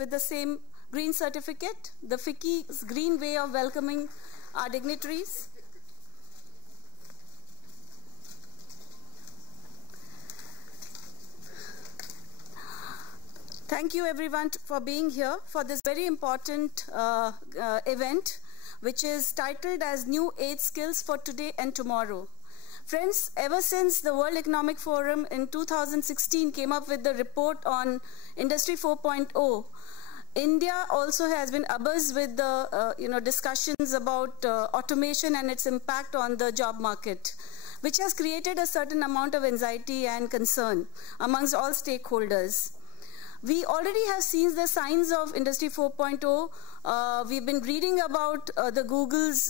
with the same green certificate, the FICCI's green way of welcoming our dignitaries. Thank you everyone for being here for this very important event, which is titled as New Age Skills for Today and Tomorrow. Friends, ever since the World Economic Forum in 2016 came up with the report on Industry 4.0, India also has been abuzz with the discussions about automation and its impact on the job market, which has created a certain amount of anxiety and concern amongst all stakeholders. We already have seen the signs of Industry 4.0. We've been reading about the Google's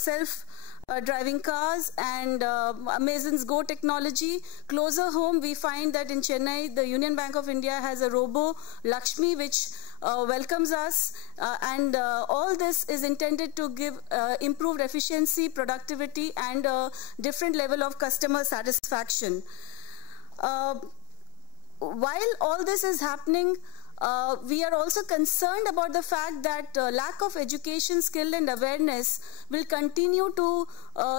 self-driving cars and Amazon's Go technology. Closer home, we find that in Chennai, the Union Bank of India has a robo Lakshmi, which welcomes us. And all this is intended to give improved efficiency, productivity, and a different level of customer satisfaction. While all this is happening, we are also concerned about the fact that lack of education, skill and awareness will continue to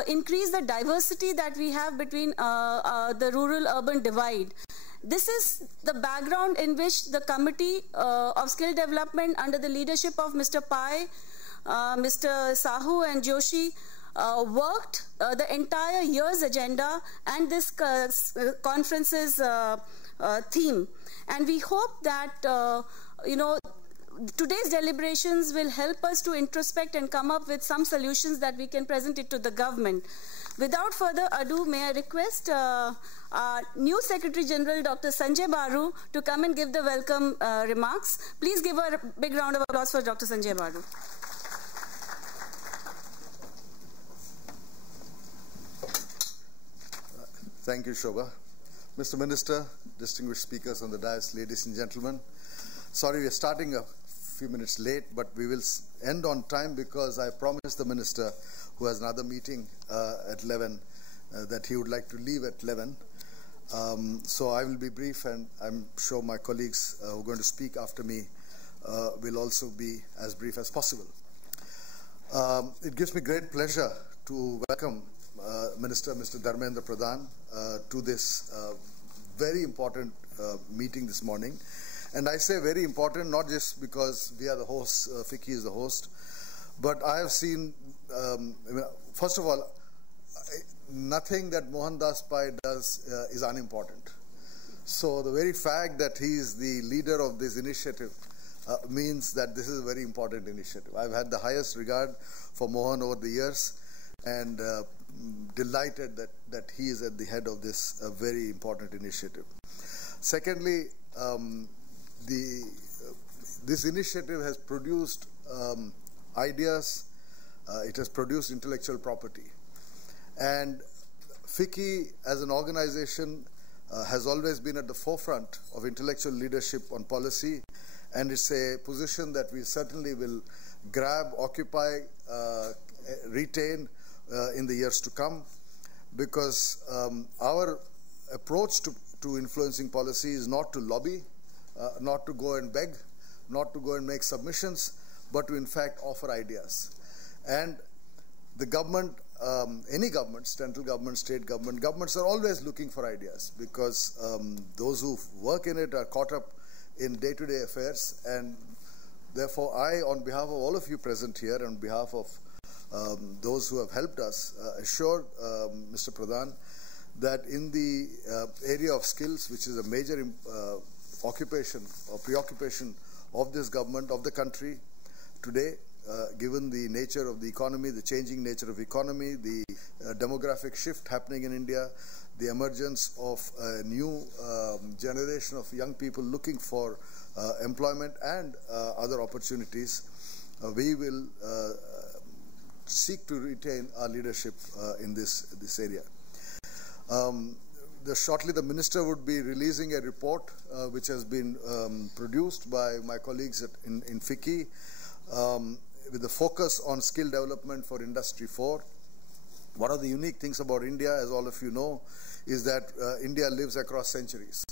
increase the diversity that we have between the rural-urban divide. This is the background in which the Committee of Skill Development under the leadership of Mr. Pai, Mr. Sahu and Joshi worked the entire year's agenda and this conference's theme. And we hope that, today's deliberations will help us to introspect and come up with some solutions that we can present it to the government. Without further ado, may I request our new Secretary General, Dr. Sanjay Baru, to come and give the welcome remarks. Please give a big round of applause for Dr. Sanjay Baru. Thank you, Shobha. Mr. Minister, distinguished speakers on the dais, ladies and gentlemen. Sorry, we are starting a few minutes late, but we will end on time because I promised the Minister, who has another meeting at 11, that he would like to leave at 11. So I will be brief, and I'm sure my colleagues who are going to speak after me will also be as brief as possible. It gives me great pleasure to welcome Minister Mr. Dharmendra Pradhan to this very important meeting this morning. And I say very important not just because we are the hosts, FICCI is the host, but I have seen, first of all, nothing that Mohandas Pai does is unimportant. So the very fact that he is the leader of this initiative means that this is a very important initiative. I've had the highest regard for Mohan over the years, and delighted that he is at the head of this very important initiative. Secondly, this initiative has produced ideas, it has produced intellectual property. And FICCI as an organization has always been at the forefront of intellectual leadership on policy, and it's a position that we certainly will grab, occupy, retain in the years to come, because our approach to influencing policy is not to lobby, not to go and beg, not to go and make submissions, but to in fact offer ideas. And the government, any government, central government, state government, governments are always looking for ideas, because those who work in it are caught up in day-to-day affairs. And therefore I, on behalf of all of you present here, on behalf of those who have helped us, assure Mr. Pradhan that in the area of skills, which is a major occupation or preoccupation of this government, of the country today, given the nature of the economy, the changing nature of economy, the demographic shift happening in India, the emergence of a new generation of young people looking for employment and other opportunities, we will seek to retain our leadership in this area. Shortly the Minister would be releasing a report which has been produced by my colleagues in FICCI with the focus on skill development for Industry 4. One of the unique things about India, as all of you know, is that India lives across centuries.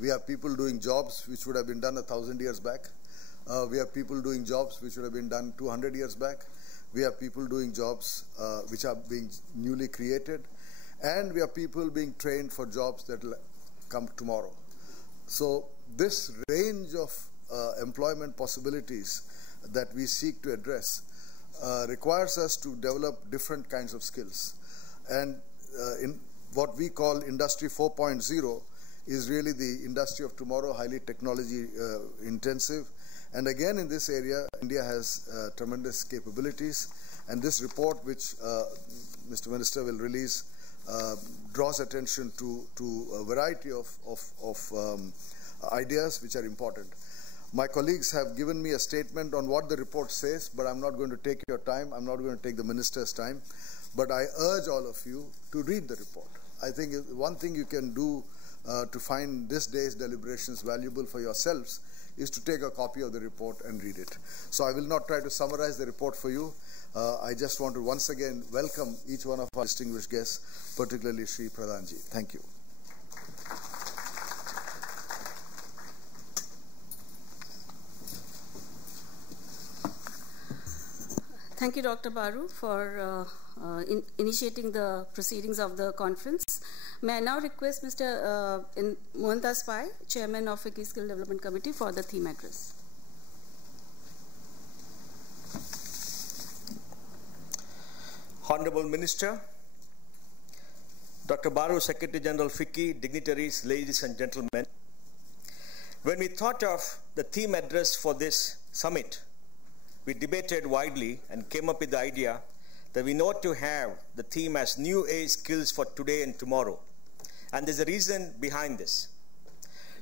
We have people doing jobs which would have been done 1,000 years back. We have people doing jobs which would have been done 200 years back. We have people doing jobs which are being newly created. And we have people being trained for jobs that will come tomorrow. So this range of employment possibilities that we seek to address requires us to develop different kinds of skills. And in what we call Industry 4.0 is really the industry of tomorrow, highly technology intensive. And again, in this area, India has tremendous capabilities. And this report, which Mr. Minister will release, draws attention to a variety of ideas which are important. My colleagues have given me a statement on what the report says, but I'm not going to take your time. I'm not going to take the Minister's time. But I urge all of you to read the report. I think one thing you can do to find this day's deliberations valuable for yourselves is to take a copy of the report and read it. So I will not try to summarize the report for you. I just want to once again welcome each one of our distinguished guests, particularly Shri Pradhanji. Thank you. Thank you, Dr. Baru, for initiating the proceedings of the conference. May I now request Mr. Mohandas Pai, Chairman of FICCI Skill Development Committee, for the theme address. Honorable Minister, Dr. Baru, Secretary General FICCI, dignitaries, ladies and gentlemen, when we thought of the theme address for this summit, we debated widely and came up with the idea that we ought to have the theme as New Age Skills for Today and Tomorrow. And there's a reason behind this.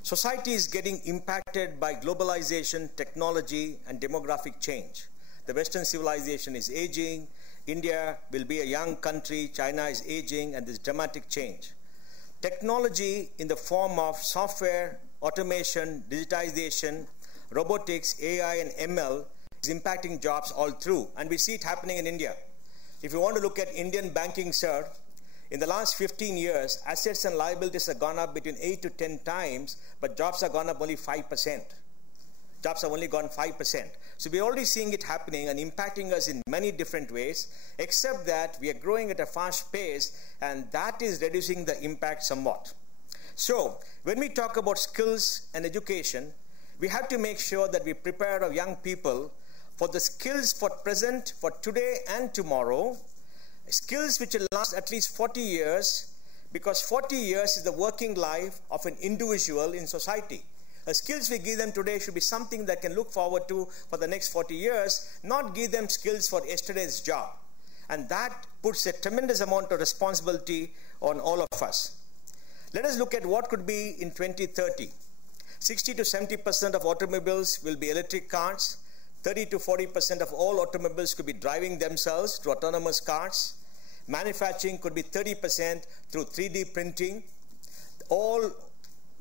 Society is getting impacted by globalization, technology, and demographic change. The Western civilization is aging. India will be a young country. China is aging, and there's dramatic change. Technology in the form of software, automation, digitization, robotics, AI, and ML is impacting jobs all through, and we see it happening in India. If you want to look at Indian banking, sir, in the last 15 years, assets and liabilities have gone up between 8 to 10 times, but jobs have gone up only 5%. Jobs have only gone 5%. So we're already seeing it happening and impacting us in many different ways, except that we are growing at a fast pace, and that is reducing the impact somewhat. So when we talk about skills and education, we have to make sure that we prepare our young people for the skills for present, for today and tomorrow, skills which will last at least 40 years, because 40 years is the working life of an individual in society. The skills we give them today should be something that can look forward to for the next 40 years, not give them skills for yesterday's job. And that puts a tremendous amount of responsibility on all of us. Let us look at what could be in 2030. 60 to 70% of automobiles will be electric cars. 30 to 40% of all automobiles could be driving themselves through autonomous cars. Manufacturing could be 30% through 3D printing. All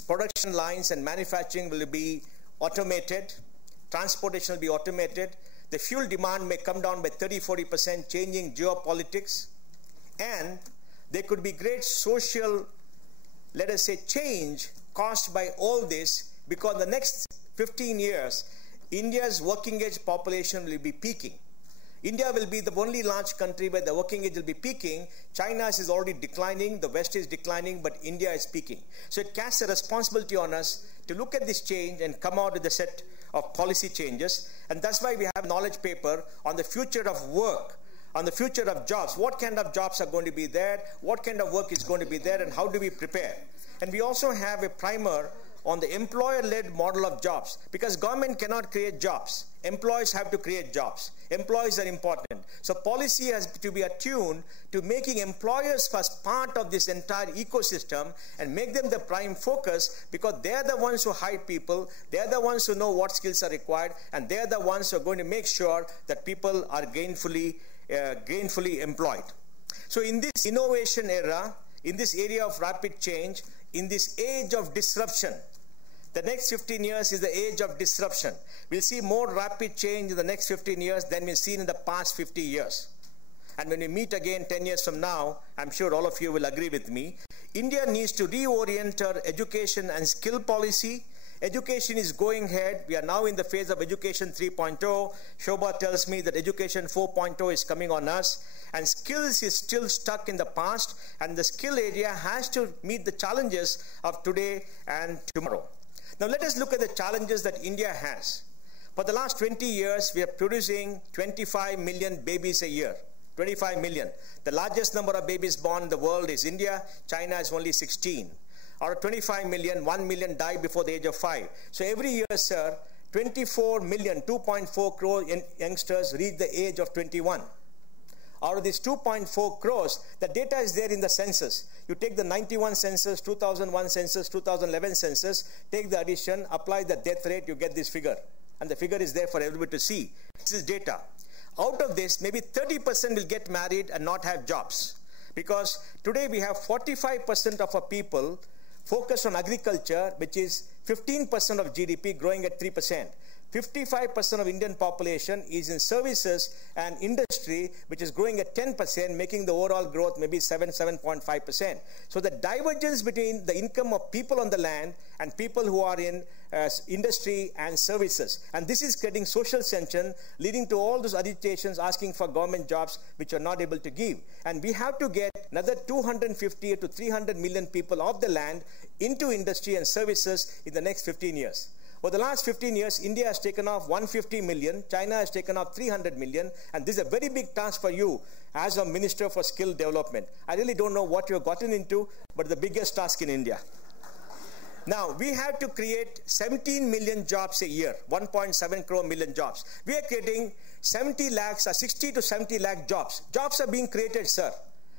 production lines and manufacturing will be automated. Transportation will be automated. The fuel demand may come down by 30-40%, changing geopolitics. And there could be great social, let us say, change caused by all this, because in the next 15 years, India's working age population will be peaking. India will be the only large country where the working age will be peaking. China is already declining, the West is declining, but India is peaking. So it casts a responsibility on us to look at this change and come out with a set of policy changes. And that's why we have a knowledge paper on the future of work, on the future of jobs. What kind of jobs are going to be there? What kind of work is going to be there? And how do we prepare? And we also have a primer on the employer-led model of jobs, because government cannot create jobs. Employees have to create jobs. Employees are important. So policy has to be attuned to making employers first part of this entire ecosystem and make them the prime focus, because they're the ones who hire people, they're the ones who know what skills are required, and they're the ones who are going to make sure that people are gainfully employed. So in this innovation era, in this area of rapid change, in this age of disruption, the next 15 years is the age of disruption. We'll see more rapid change in the next 15 years than we've seen in the past 50 years. And when we meet again 10 years from now, I'm sure all of you will agree with me, India needs to reorient our education and skill policy, Education is going ahead. We are now in the phase of Education 3.0. Shobha tells me that Education 4.0 is coming on us. And skills is still stuck in the past. And the skill area has to meet the challenges of today and tomorrow. Now let us look at the challenges that India has. For the last 20 years, we are producing 25 million babies a year. 25 million. The largest number of babies born in the world is India. China is only 16. Out of 25 million, 1 million die before the age of 5. So every year, sir, 24 million, 2.4 crore youngsters reach the age of 21. Out of these 2.4 crores, the data is there in the census. You take the 91 census, 2001 census, 2011 census, take the addition, apply the death rate, you get this figure. And the figure is there for everybody to see. This is data. Out of this, maybe 30% will get married and not have jobs. Because today we have 45% of our people focused on agriculture, which is 15% of GDP, growing at 3%. 55% of Indian population is in services and industry, which is growing at 10%, making the overall growth maybe 7.5%. So the divergence between the income of people on the land and people who are in industry and services. And this is creating social tension, leading to all those agitations asking for government jobs, which are not able to give. And we have to get another 250 to 300 million people off the land into industry and services in the next 15 years. For the last 15 years, India has taken off 150 million, China has taken off 300 million, and this is a very big task for you as a Minister for Skill Development. I really don't know what you have gotten into, but the biggest task in India. Now, we have to create 17 million jobs a year, 1.7 crore million jobs. We are creating 70 lakhs or 60 to 70 lakh jobs. Jobs are being created, sir.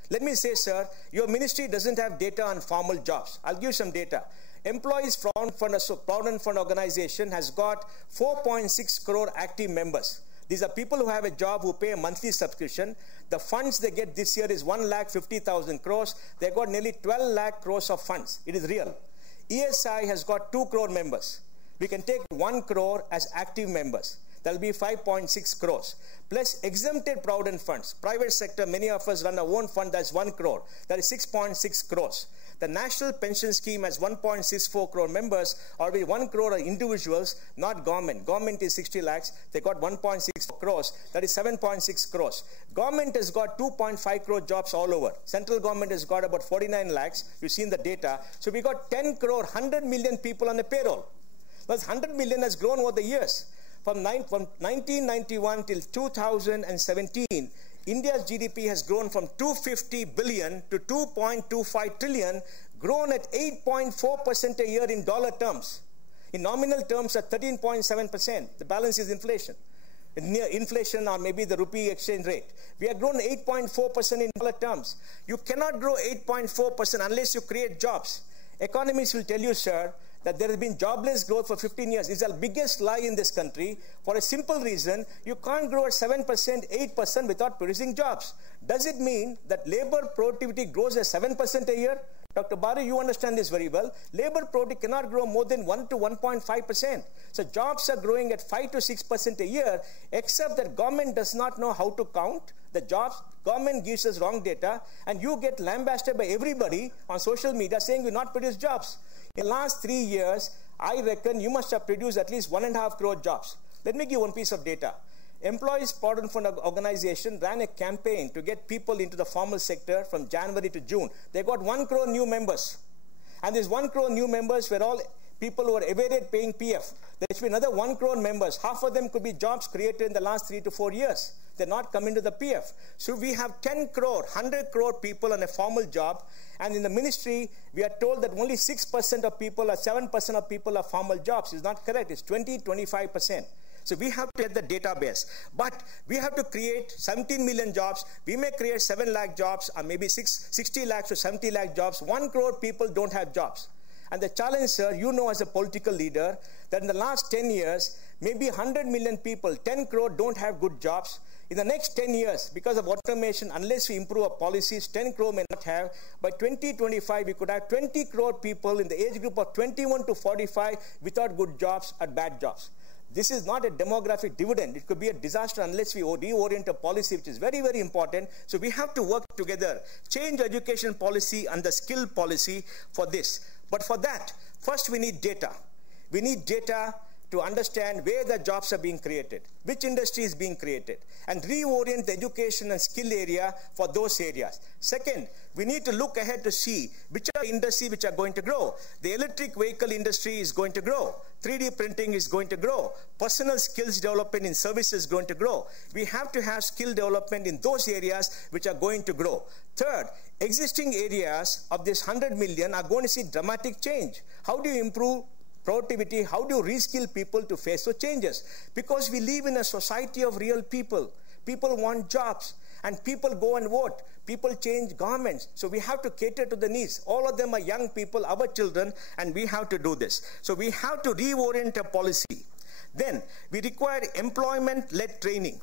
Let me say, sir, your ministry doesn't have data on formal jobs. I'll give you some data. Employees Provident Fund Organization has got 4.6 crore active members. These are people who have a job who pay a monthly subscription. The funds they get this year is 1,50,000 crores. They got nearly 12 lakh crores of funds. It is real. ESI has got 2 crore members. We can take 1 crore as active members. That will be 5.6 crores. Plus exempted provident funds. Private sector, many of us run our own fund, that's 1 crore. That is 6.6 crores. The National Pension Scheme has 1.64 crore members, or 1 crore are individuals, not government. Government is 60 lakhs. They got 1.6 crores. That is 7.6 crores. Government has got 2.5 crore jobs all over. Central government has got about 49 lakhs. You've seen the data. So we got 10 crore, 100 million people on the payroll. Thus 100 million has grown over the years. From 1991 till 2017, India's GDP has grown from 250 billion to 2.25 trillion, grown at 8.4% a year in dollar terms. In nominal terms, at 13.7%. The balance is inflation. Near inflation, or maybe the rupee exchange rate. We have grown 8.4% in dollar terms. You cannot grow 8.4% unless you create jobs. Economists will tell you, sir, that there has been jobless growth for 15 years. It's the biggest lie in this country for a simple reason. You can't grow at 7%, 8% without producing jobs. Does it mean that labor productivity grows at 7% a year? Dr. Baru, you understand this very well. Labor productivity cannot grow more than 1 to 1.5%. So jobs are growing at 5 to 6% a year, except that government does not know how to count the jobs. Government gives us wrong data, and you get lambasted by everybody on social media saying we not produce jobs. In the last 3 years, I reckon you must have produced at least 1.5 crore jobs. Let me give one piece of data. Employees Provident Fund Organization ran a campaign to get people into the formal sector from January to June. They got 1 crore new members. And these 1 crore new members were all people who were evaded paying PF. There should be another 1 crore members. Half of them could be jobs created in the last 3 to 4 years. They're not coming to the PF. So we have 10 crore, 100 crore people on a formal job. And in the ministry, we are told that only 6% of people or 7% of people are formal jobs. It's not correct. It's 20, 25%. So we have to get the database. But we have to create 17 million jobs. We may create 7 lakh jobs, or maybe 60 lakhs to 70 lakh jobs. 1 crore people don't have jobs. And the challenge, sir, you know as a political leader, that in the last 10 years, maybe 100 million people, 10 crore don't have good jobs. In the next 10 years, because of automation, unless we improve our policies, 10 crore may not have. By 2025, we could have 20 crore people in the age group of 21 to 45 without good jobs or bad jobs. This is not a demographic dividend. It could be a disaster unless we reorient a policy, which is very, very important. So we have to work together, change education policy and the skill policy for this. But for that, first we need data. We need data to understand where the jobs are being created, which industry is being created, and reorient the education and skill area for those areas. Second, we need to look ahead to see which are industries which are going to grow. The electric vehicle industry is going to grow. 3D printing is going to grow. Personal skills development in services is going to grow. We have to have skill development in those areas which are going to grow. Third, existing areas of this 100 million are going to see dramatic change. How do you improve productivity? How do you reskill people to face those changes? Because we live in a society of real people. People want jobs, and people go and vote. People change governments. So we have to cater to the needs. All of them are young people, our children, and we have to do this. So we have to reorient a policy. Then we require employment-led training.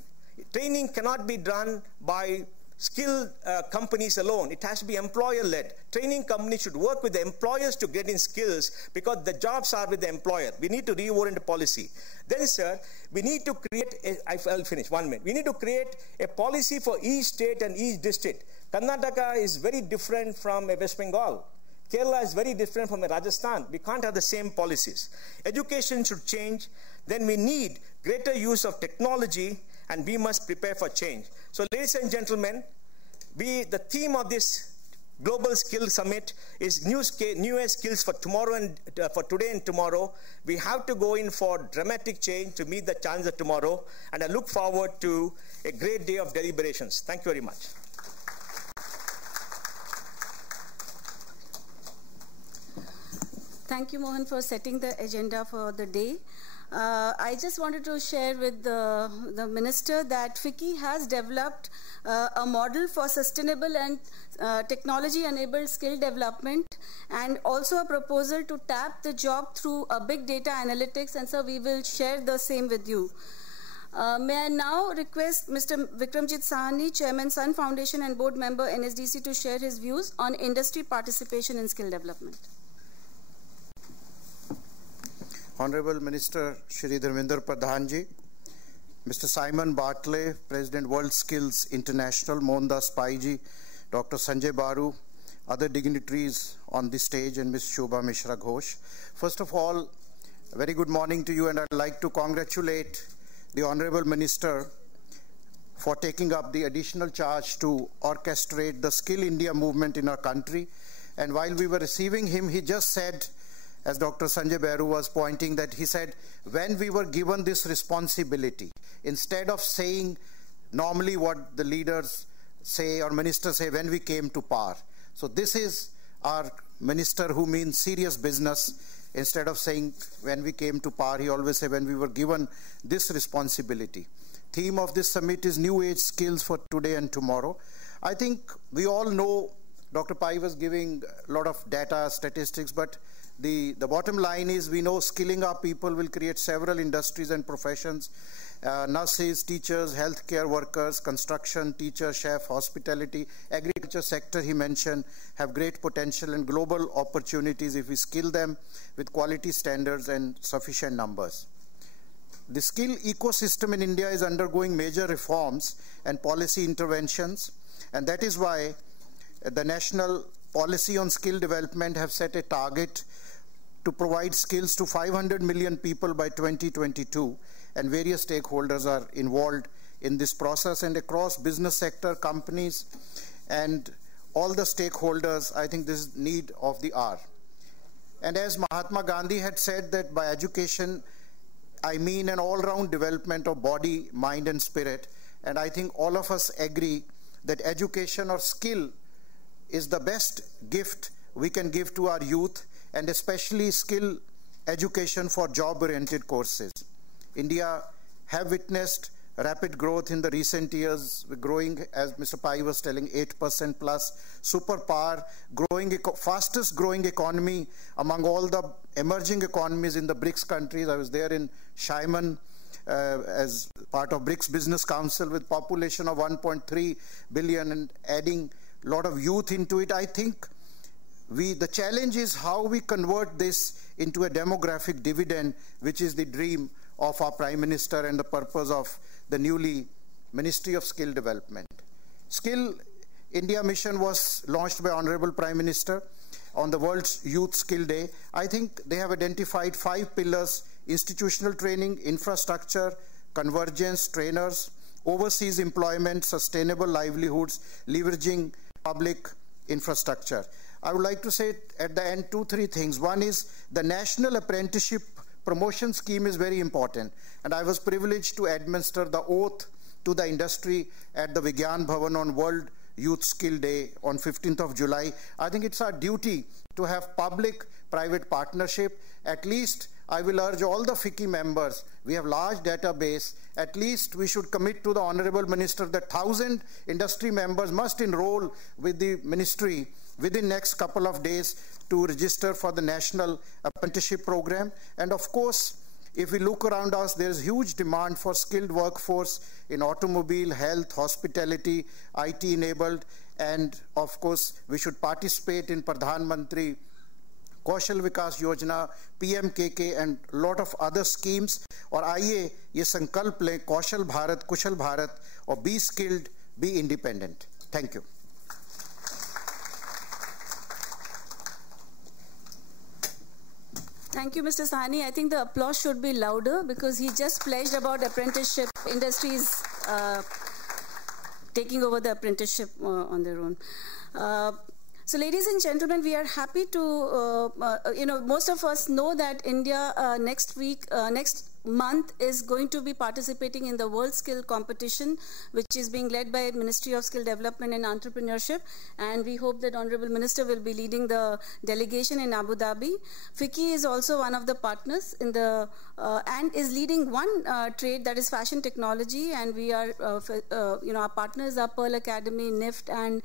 Training cannot be done by skilled companies alone. It has to be employer-led. Training companies should work with the employers to get in skills, because the jobs are with the employer. We need to reorient the policy. Then, sir, we need to create, I'll finish, 1 minute. We need to create a policy for each state and each district. Karnataka is very different from West Bengal. Kerala is very different from Rajasthan. We can't have the same policies. Education should change. Then we need greater use of technology, and we must prepare for change. So, ladies and gentlemen, the theme of this Global Skill Summit is new skills for tomorrow and for today and tomorrow. We have to go in for dramatic change to meet the challenge of tomorrow, and I look forward to a great day of deliberations. Thank you very much. Thank you, Mohan, for setting the agenda for the day. I just wanted to share with the Minister that FICCI has developed a model for sustainable and technology-enabled skill development, and also a proposal to tap the job through a big data analytics, and so we will share the same with you. May I now request Mr. Vikramjit Sahni, Chairman, Sun Foundation and Board Member, NSDC, to share his views on industry participation in skill development. Honorable Minister Shri Dharmendra Pradhan Ji, Mr. Simon Bartley, President World Skills International, Mohandas Pai Ji, Dr. Sanjay Baru, other dignitaries on the stage, and Ms. Shobha Mishra Ghosh. First of all, a very good morning to you, and I'd like to congratulate the Honorable Minister for taking up the additional charge to orchestrate the Skill India movement in our country. And while we were receiving him, he just said, as Dr. Sanjay Baru was pointing, that he said, when we were given this responsibility, instead of saying normally what the leaders say or ministers say, when we came to power. So this is our minister who means serious business. Instead of saying when we came to power, he always said when we were given this responsibility. Theme of this summit is new age skills for today and tomorrow. I think we all know, Dr. Pai was giving a lot of data, statistics, but the bottom line is we know skilling our people will create several industries and professions. Nurses, teachers, healthcare workers, construction, teacher, chef, hospitality, agriculture sector he mentioned have great potential and global opportunities if we skill them with quality standards and sufficient numbers. The skill ecosystem in India is undergoing major reforms and policy interventions, and that is why the National Policy on Skill Development have set a target to provide skills to 500 million people by 2022, and various stakeholders are involved in this process, and across business sector, companies, and all the stakeholders, I think this is need of the hour. And as Mahatma Gandhi had said, that by education, I mean an all-round development of body, mind, and spirit, and I think all of us agree that education or skill is the best gift we can give to our youth, and especially skill education for job-oriented courses. India have witnessed rapid growth in the recent years, growing, as Mr. Pai was telling, 8% plus, superpower, fastest growing economy among all the emerging economies in the BRICS countries. I was there in Xiamen as part of BRICS Business Council with population of 1.3 billion and adding a lot of youth into it. I think the challenge is how we convert this into a demographic dividend, which is the dream of our Prime Minister and the purpose of the newly Ministry of Skill Development. Skill India Mission was launched by Honorable Prime Minister. on the World Youth Skill Day. I think they have identified 5 pillars: institutional training, infrastructure, convergence, trainers, overseas employment, sustainable livelihoods, leveraging public infrastructure. I would like to say at the end 2-3 things. One is the National Apprenticeship Promotion Scheme is very important, and I was privileged to administer the oath to the industry at the Vigyan Bhavan on World Youth Skill Day on 15th of July. I think it's our duty to have public-private partnership. At least I will urge all the FICCI members, we have large database, at least we should commit to the Honorable Minister that 1,000 industry members must enroll with the ministry within next couple of days to register for the National Apprenticeship Program. And of course, if we look around us, there is huge demand for skilled workforce in automobile, health, hospitality, IT enabled, and of course, we should participate in Pradhan Mantri Kaushal Vikas Yojana, PMKK, and a lot of other schemes. और आइए ये संकल्प लें कौशल भारत, कुशल भारत, और be skilled, be independent. Thank you. Thank you, Mr. Sahni. I think the applause should be louder because he just pledged about apprenticeship industries taking over the apprenticeship on their own. So, ladies and gentlemen, we are happy to, most of us know that India next month is going to be participating in the World Skill Competition, which is being led by Ministry of Skill Development and Entrepreneurship, and we hope that Honorable Minister will be leading the delegation in Abu Dhabi. FICCI is also one of the partners in the and is leading one trade, that is fashion technology, and we are our partners are Pearl Academy, NIFT, and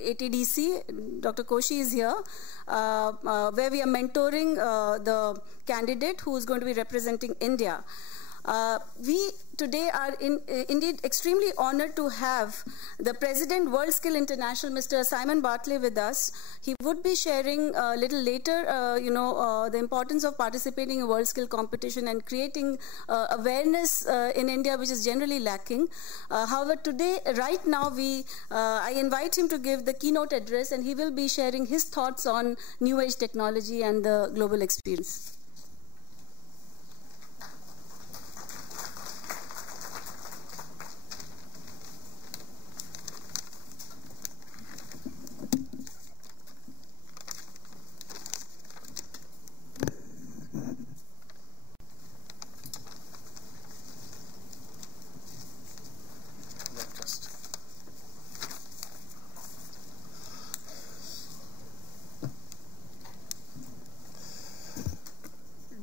ATDC. Dr. Koshi is here, where we are mentoring the candidate who is going to be representing India. We today are indeed extremely honored to have the President World Skill International, Mr. Simon Bartley, with us. He would be sharing a little later, the importance of participating in World Skill Competition and creating awareness in India, which is generally lacking. However, today, right now, I invite him to give the keynote address, and he will be sharing his thoughts on new age technology and the global experience.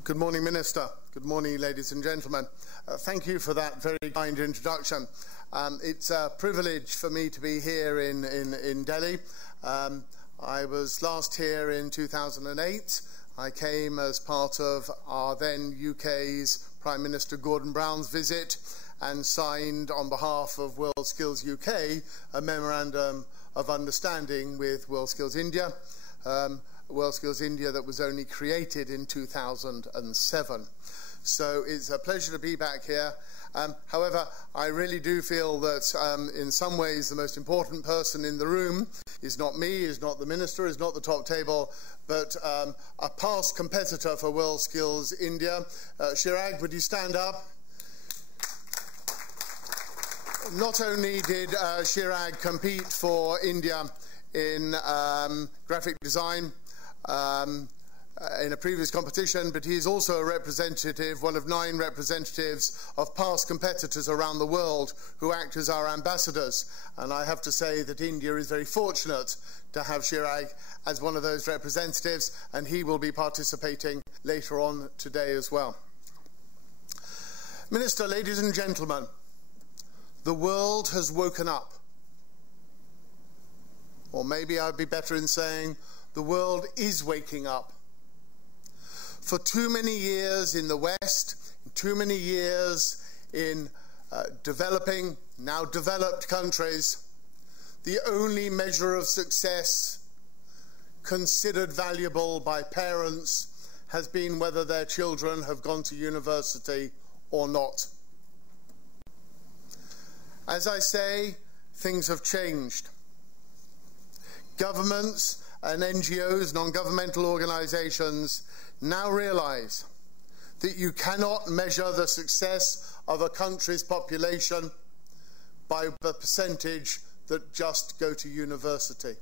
Good morning, Minister. Good morning, ladies and gentlemen. Thank you for that very kind introduction. It's a privilege for me to be here in Delhi. I was last here in 2008. I came as part of our then UK's Prime Minister Gordon Brown's visit and signed on behalf of World Skills UK a memorandum of understanding with World Skills India. World Skills India that was only created in 2007. So it's a pleasure to be back here. However, I really do feel that in some ways the most important person in the room is not me, is not the Minister, is not the top table, but a past competitor for World Skills India. Chirag, would you stand up? Not only did Chirag compete for India in graphic design, in a previous competition, but he is also a representative, one of 9 representatives of past competitors around the world who act as our ambassadors. And I have to say that India is very fortunate to have Chirag as one of those representatives, and he will be participating later on today as well. Minister, ladies and gentlemen, the world has woken up. Or maybe I'd be better in saying the world is waking up. For too many years in the West, too many years in developing, now developed countries, the only measure of success considered valuable by parents has been whether their children have gone to university or not. As I say, things have changed. Governments and NGOs, non-governmental organizations, now realize that you cannot measure the success of a country's population by the percentage that just go to university.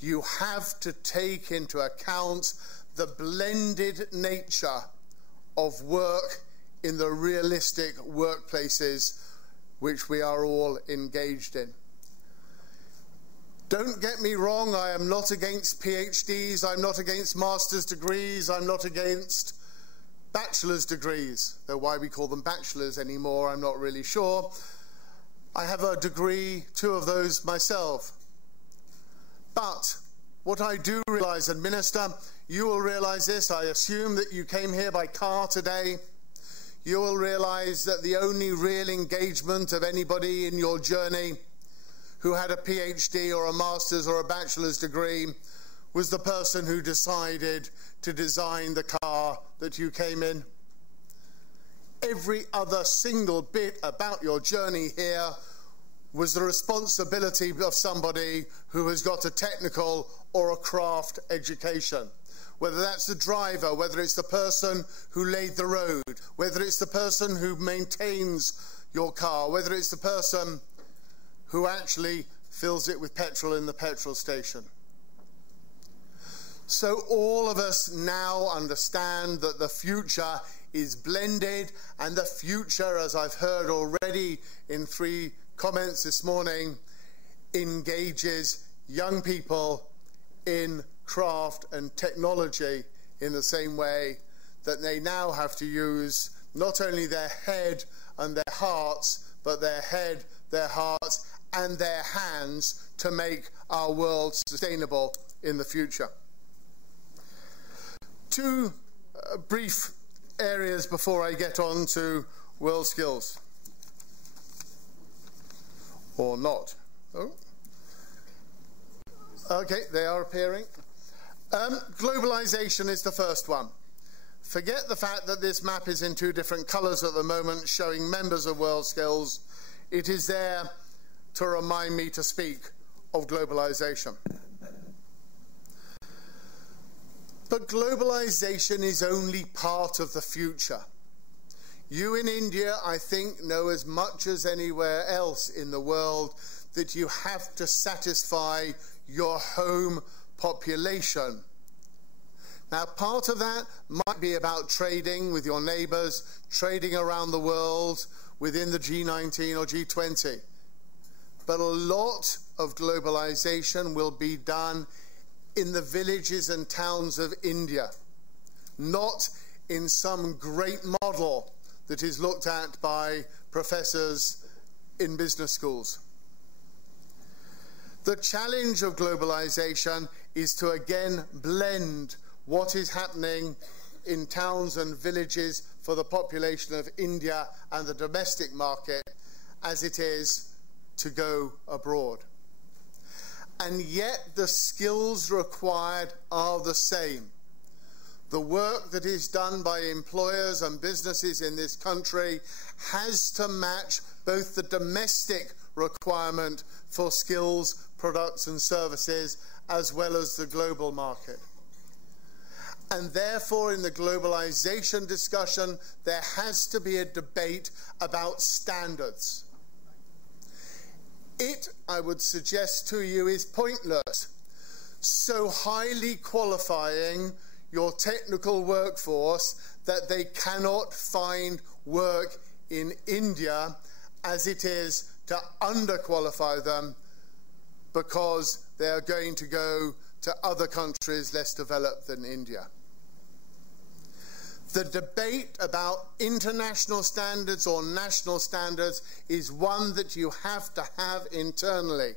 You have to take into account the blended nature of work in the realistic workplaces which we are all engaged in. Don't get me wrong, I am not against PhDs, I'm not against master's degrees, I'm not against bachelor's degrees, though why we call them bachelors anymore, I'm not really sure. I have a degree, 2 of those myself. But what I do realize, and Minister, you will realize this, I assume that you came here by car today. You will realize that the only real engagement of anybody in your journey who had a PhD or a master's or a bachelor's degree was the person who decided to design the car that you came in. Every other single bit about your journey here was the responsibility of somebody who has got a technical or a craft education. Whether that's the driver, whether it's the person who laid the road, whether it's the person who maintains your car, whether it's the person who actually fills it with petrol in the petrol station. So all of us now understand that the future is blended, and the future, as I've heard already in 3 comments this morning, engages young people in craft and technology in the same way that they now have to use not only their head and their hearts, but their head, their hearts, and their hands to make our world sustainable in the future. 2 brief areas before I get on to world skills. Or not. Oh. Okay, they are appearing. Globalization is the first one. Forget the fact that this map is in 2 different colors at the moment, showing members of World Skills. It is there to remind me to speak of globalization. But globalization is only part of the future. You in India, I think, know as much as anywhere else in the world that you have to satisfy your home population. Now, part of that might be about trading with your neighbors, trading around the world within the G19 or G20. But a lot of globalization will be done in the villages and towns of India, not in some great model that is looked at by professors in business schools. The challenge of globalization is to again blend what is happening in towns and villages for the population of India and the domestic market as it is to go abroad. And yet the skills required are the same. The work that is done by employers and businesses in this country has to match both the domestic requirement for skills, products and services, as well as the global market. And therefore, in the globalization discussion, there has to be a debate about standards. It, I would suggest to you, is pointless. So highly qualifying your technical workforce that they cannot find work in India as it is to underqualify them because they are going to go to other countries less developed than India. The debate about international standards or national standards is one that you have to have internally.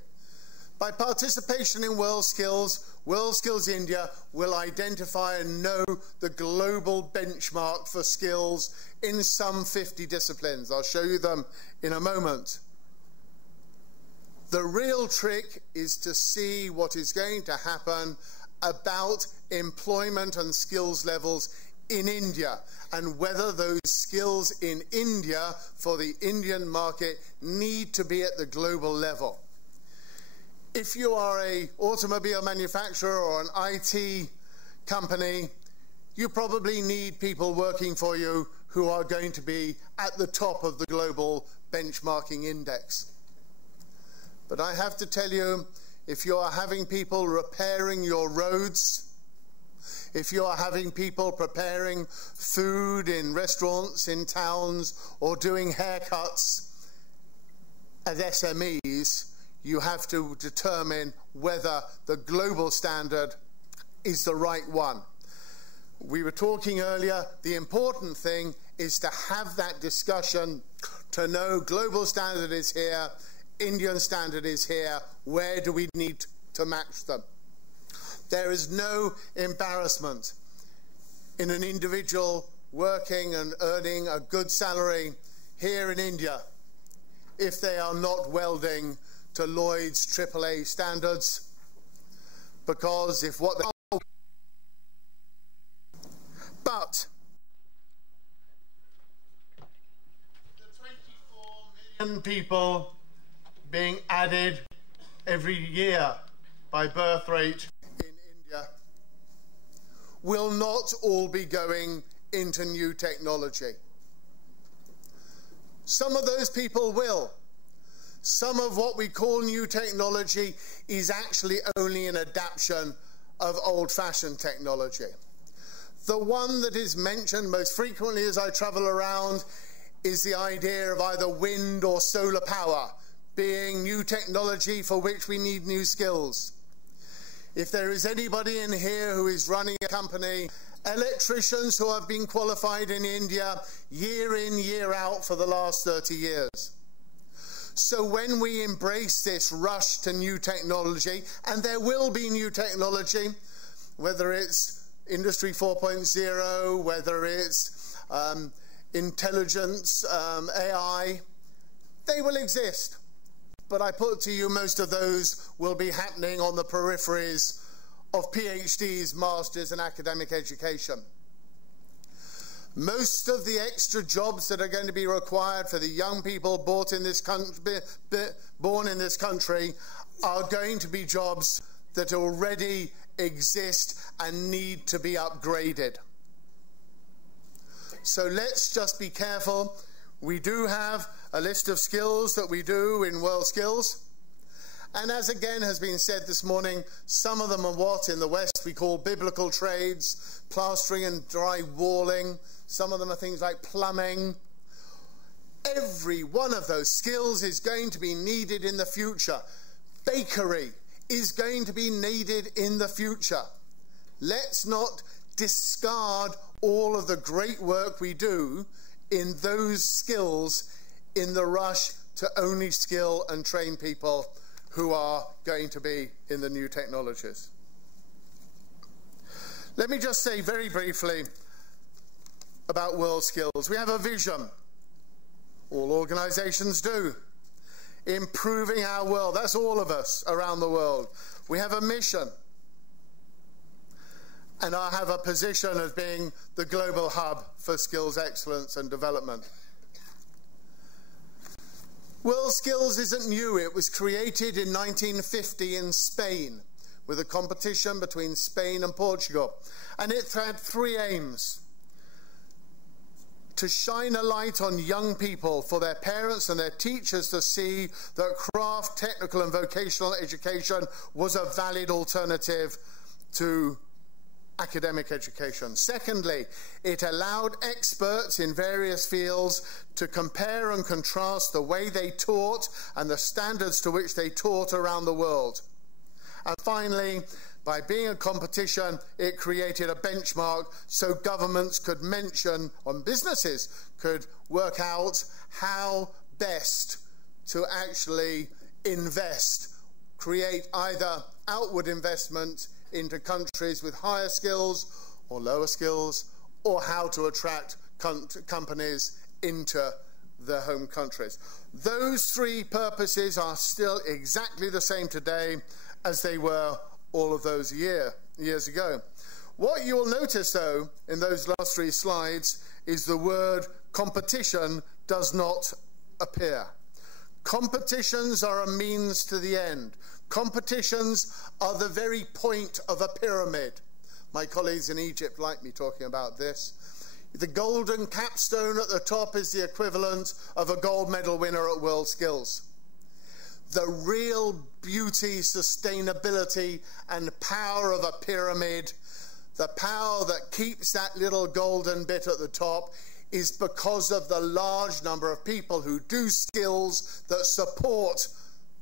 By participation in World Skills India will identify and know the global benchmark for skills in some 50 disciplines. I'll show you them in a moment. The real trick is to see what is going to happen about employment and skills levels in India, and whether those skills in India for the Indian market need to be at the global level. If you are an automobile manufacturer or an IT company, you probably need people working for you who are going to be at the top of the global benchmarking index. But I have to tell you, if you are having people repairing your roads, if you are having people preparing food in restaurants, in towns, or doing haircuts as SMEs, you have to determine whether the global standard is the right one. We were talking earlier, the important thing is to have that discussion, to know global standard is here, Indian standard is here, where do we need to match them? There is no embarrassment in an individual working and earning a good salary here in India if they are not welding to Lloyd's AAA standards, because if what they but the 24 million people being added every year by birth rate in India will not all be going into new technology. Some of those people will. Some of what we call new technology is actually only an adaptation of old-fashioned technology. The one that is mentioned most frequently as I travel around is the idea of either wind or solar power being new technology for which we need new skills. If there is anybody in here who is running a company, electricians who have been qualified in India year in, year out for the last 30 years. So when we embrace this rush to new technology, and there will be new technology, whether it's Industry 4.0, whether it's intelligence, AI, they will exist. But I put to you, most of those will be happening on the peripheries of PhDs, masters, and academic education. Most of the extra jobs that are going to be required for the young people born in this country are going to be jobs that already exist and need to be upgraded. So let's just be careful. We do have a list of skills that we do in World Skills. And as again has been said this morning, some of them are what in the West we call biblical trades, plastering and dry walling. Some of them are things like plumbing. Every one of those skills is going to be needed in the future. Bakery is going to be needed in the future. Let's not discard all of the great work we do in those skills in the rush to only skill and train people who are going to be in the new technologies. Let me just say very briefly about World Skills. We have a vision. All organizations do. Improving our world. That's all of us around the world. We have a mission. And I have a position as being the global hub for skills excellence and development. World Skills isn't new. It was created in 1950 in Spain with a competition between Spain and Portugal. And it had three aims: to shine a light on young people, for their parents and their teachers to see that craft, technical and vocational education was a valid alternative to academic education. Secondly, it allowed experts in various fields to compare and contrast the way they taught and the standards to which they taught around the world. And finally, by being a competition, it created a benchmark so governments could mention, and businesses could work out how best to actually invest, create either outward investment into countries with higher skills or lower skills, or how to attract companies into their home countries. Those three purposes are still exactly the same today as they were all of those years ago. What you'll notice, though, in those last three slides is the word competition does not appear. Competitions are a means to the end. Competitions are the very point of a pyramid. My colleagues in Egypt like me talking about this. The golden capstone at the top is the equivalent of a gold medal winner at World Skills. The real beauty, sustainability, and power of a pyramid, the power that keeps that little golden bit at the top, is because of the large number of people who do skills that support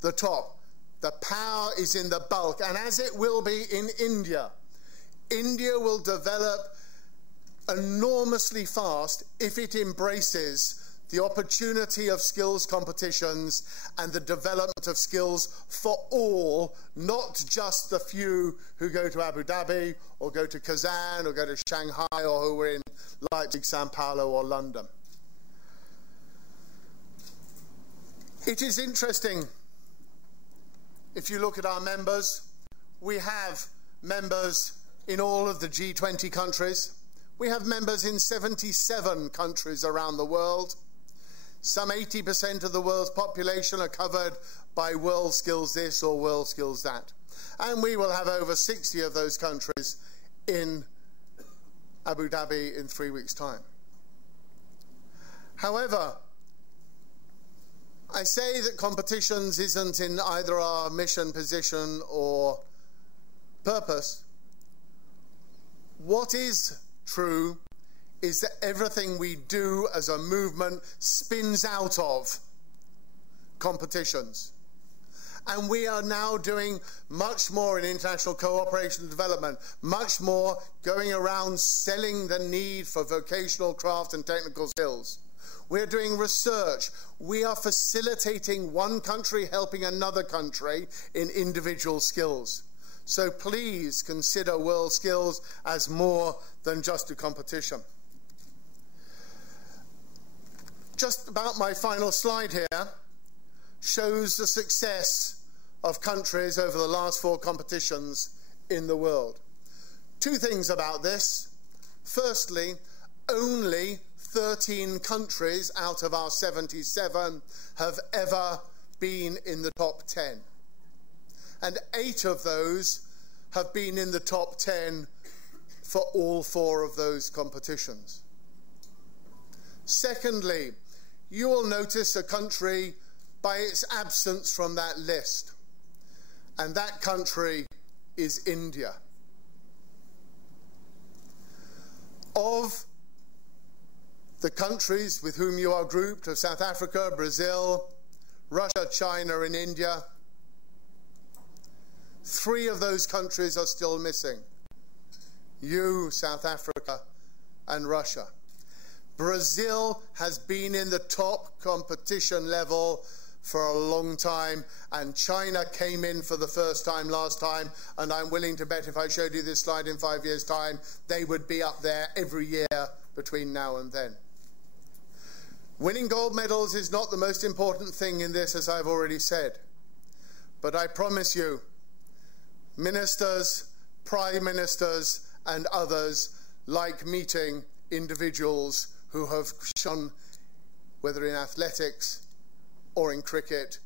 the top. The power is in the bulk, and as it will be in India. India will develop enormously fast if it embraces the opportunity of skills competitions and the development of skills for all, not just the few who go to Abu Dhabi or go to Kazan or go to Shanghai or who are in Leipzig, Sao Paulo or London. It is interesting, if you look at our members, we have members in all of the G20 countries. We have members in 77 countries around the world. Some 80% of the world's population are covered by World Skills this or World Skills that. And we will have over 60 of those countries in Abu Dhabi in 3 weeks' time. However, I say that competitions isn't in either our mission, position, or purpose. What is true is that everything we do as a movement spins out of competitions. And we are now doing much more in international cooperation and development, much more going around selling the need for vocational craft and technical skills. We're doing research. We are facilitating one country helping another country in individual skills. So please consider World Skills as more than just a competition. Just about my final slide here shows the success of countries over the last 4 competitions in the world. 2 things about this. Firstly, only 13 countries out of our 77 have ever been in the top 10. And 8 of those have been in the top 10 for all 4 of those competitions. Secondly, you will notice a country by its absence from that list, and that country is India. Of the countries with whom you are grouped, of South Africa, Brazil, Russia, China, and India, 3 of those countries are still missing. You, South Africa, and Russia. Brazil has been in the top competition level for a long time, and China came in for the first time last time, and I'm willing to bet if I showed you this slide in 5 years' time, they would be up there every year between now and then. Winning gold medals is not the most important thing in this, as I've already said. But I promise you, ministers, prime ministers, and others like meeting individuals who have shone, whether in athletics or in cricket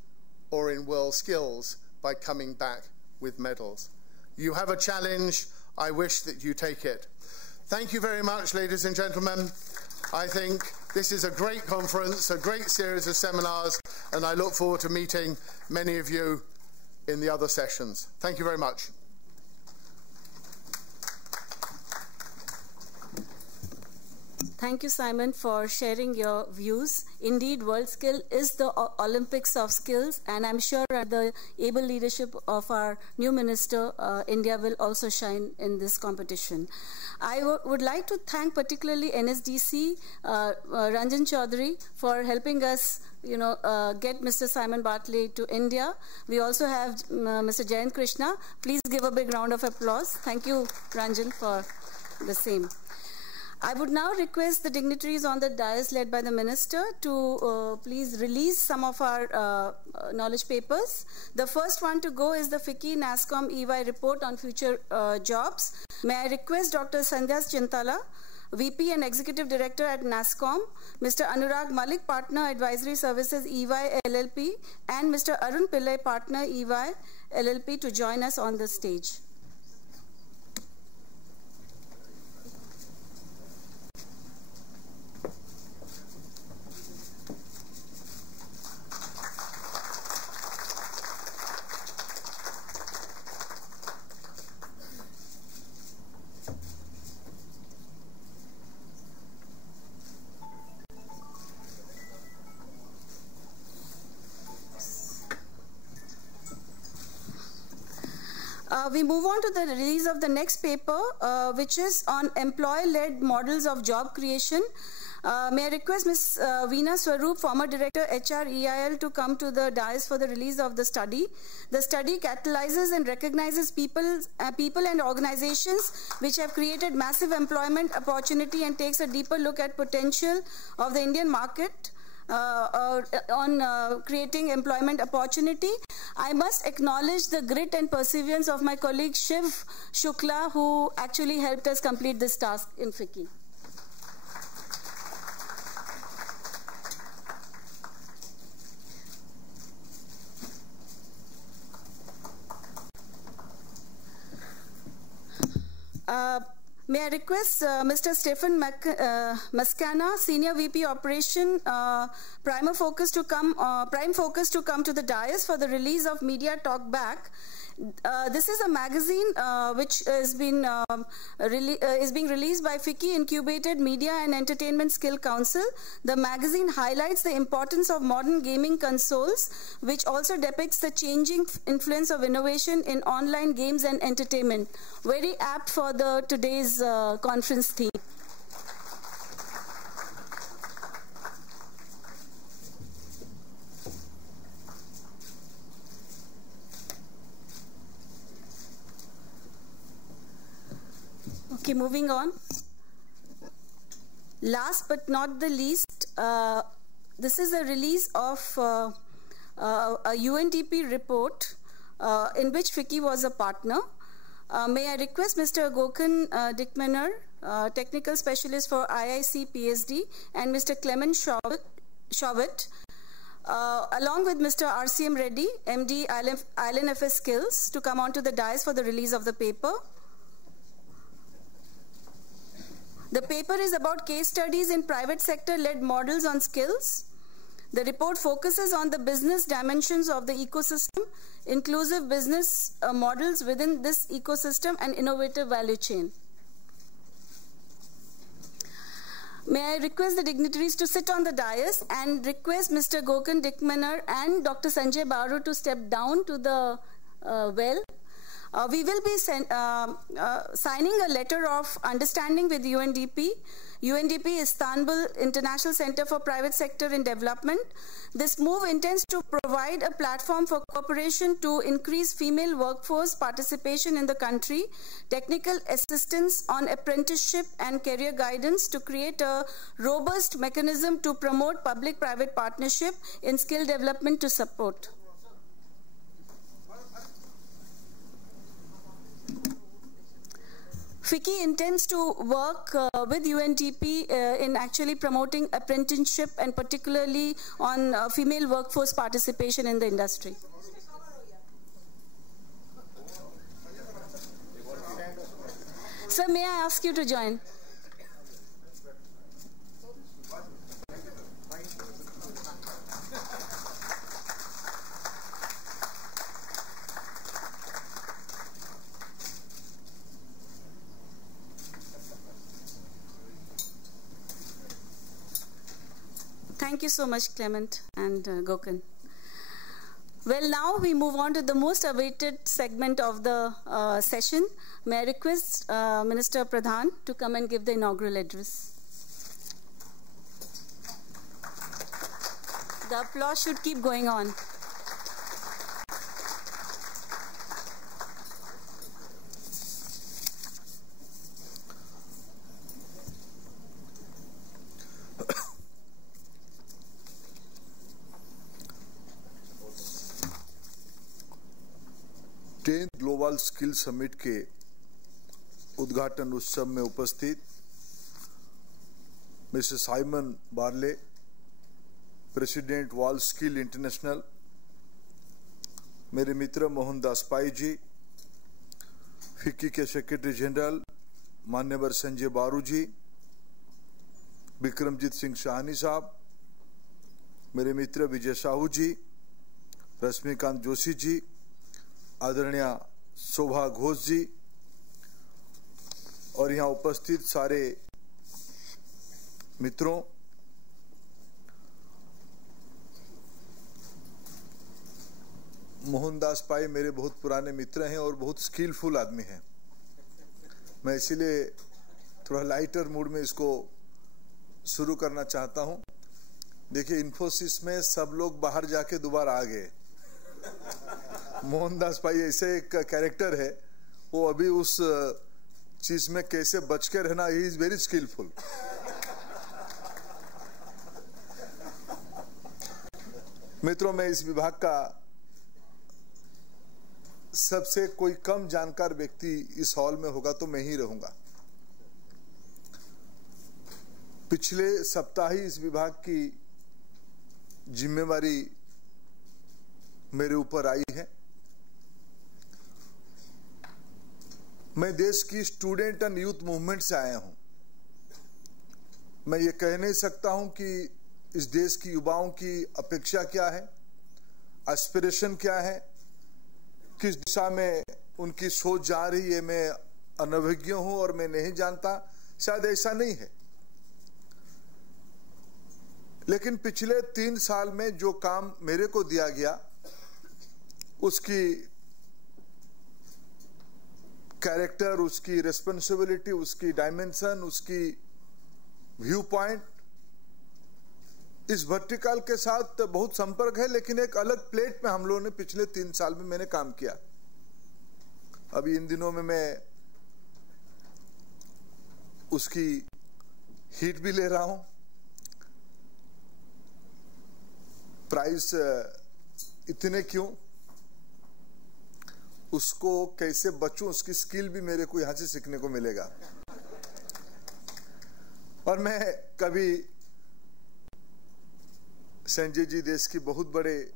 or in World Skills, by coming back with medals. You have a challenge. I wish that you take it. Thank you very much, ladies and gentlemen. I think this is a great conference, a great series of seminars, and I look forward to meeting many of you in the other sessions. Thank you very much. Thank you, Simon, for sharing your views. Indeed, World Skill is the Olympics of skills, and I'm sure the able leadership of our new minister, India will also shine in this competition. I would like to thank particularly NSDC, Ranjan Chaudhary, for helping us get Mr. Simon Bartley to India. We also have Mr. Jayant Krishna. Please give a big round of applause. Thank you, Ranjan, for the same. I would now request the dignitaries on the dais led by the minister to please release some of our knowledge papers. The first one to go is the FICCI NASSCOM EY report on future jobs. May I request Dr. Sandhya Chintala, VP and Executive Director at NASSCOM, Mr. Anurag Malik, Partner Advisory Services EY LLP, and Mr. Arun Pillai, Partner EY LLP to join us on the stage. We move on to the release of the next paper, which is on employer-led models of job creation. May I request Ms. Veena Swaroop, former Director, HR/EIL, to come to the dais for the release of the study. The study catalyzes and recognizes people and organizations which have created massive employment opportunity and takes a deeper look at potential of the Indian market on creating employment opportunity. I must acknowledge the grit and perseverance of my colleague Shiv Shukla, who actually helped us complete this task in FICCI. May I request Mr. Stephen Mascana, Senior VP Operation, Prime Focus to come to the dais for the release of Media Talk Back. This is a magazine which is being released by FICCI Incubated Media and Entertainment Skill Council. The magazine highlights the importance of modern gaming consoles, which also depicts the changing influence of innovation in online games and entertainment. Very apt for today's conference theme. Okay, moving on. Last but not the least, this is a release of a UNDP report in which FICCI was a partner. May I request Mr. Gökhan Dickmanner, Technical Specialist for IIC PhD, and Mr. Clement Shawit, along with Mr. RCM Reddy, MD ILNFS Skills, to come onto the dais for the release of the paper. The paper is about case studies in private sector-led models on skills. The report focuses on the business dimensions of the ecosystem, inclusive business models within this ecosystem, and innovative value chain. May I request the dignitaries to sit on the dais and request Mr. Gökhan Dickmanner and Dr. Sanjay Baru to step down to the well. We will be signing a letter of understanding with UNDP, Istanbul International Center for Private Sector in Development. This move intends to provide a platform for cooperation to increase female workforce participation in the country, technical assistance on apprenticeship and career guidance to create a robust mechanism to promote public-private partnership in skill development to support. FICCI intends to work with UNDP in actually promoting apprenticeship and particularly on female workforce participation in the industry. Sir, may I ask you to join? Thank you so much, Clement and Gökhan. Well, now we move on to the most awaited segment of the session. May I request Minister Pradhan to come and give the inaugural address. The applause should keep going on. Global skill summit के उद्घाटन उत्सव में उपस्थित mister Simon barley, president world skill international, मेरे मित्र मोहनदास पाई जी, FICCI के secretary general मान्यवर संजय बारू जी, विक्रमजीत सिंह शाहनी साहब, मेरे मित्र विजय साहू जी, रश्मिकांत जोशी जी, आदरणीय शोभा घोष जी और यहाँ उपस्थित सारे मित्रों, मोहनदास पाई मेरे बहुत पुराने मित्र हैं और बहुत स्किलफुल आदमी हैं। मैं इसीलिए थोड़ा लाइटर मूड में इसको शुरू करना चाहता हूं। देखिए, इन्फोसिस में सब लोग बाहर जाके दोबारा आ गए। मोहनदास पाई ऐसे एक कैरेक्टर है, वो अभी उस चीज में कैसे बच के रहना, ही इज वेरी स्किलफुल। मित्रों, मैं इस विभाग का सबसे कोई कम जानकार व्यक्ति इस हॉल में होगा तो मैं ही रहूंगा। पिछले सप्ताह ही इस विभाग की जिम्मेवारी मेरे ऊपर आई है। मैं देश की स्टूडेंट एंड यूथ मूवमेंट से आया हूं। मैं ये कह नहीं सकता हूं कि इस देश की युवाओं की अपेक्षा क्या है, एस्पिरेशन क्या है, किस दिशा में उनकी सोच जा रही है। मैं अनभिज्ञ हूं और मैं नहीं जानता, शायद ऐसा नहीं है। लेकिन पिछले 3 साल में जो काम मेरे को दिया गया, उसकी कैरेक्टर, उसकी रिस्पॉन्सिबिलिटी, उसकी डायमेंशन, उसकी व्यू पॉइंट, इस वर्टिकल के साथ बहुत संपर्क है, लेकिन एक अलग प्लेट में हम लोगों ने पिछले 3 साल में मैंने काम किया। अभी इन दिनों में मैं उसकी हीट भी ले रहा हूं। प्राइस इतने क्यों, उसको कैसे बचूं, उसकी स्किल भी मेरे को यहां से सीखने को मिलेगा। और मैं कभी संजय जी देश की बहुत बड़े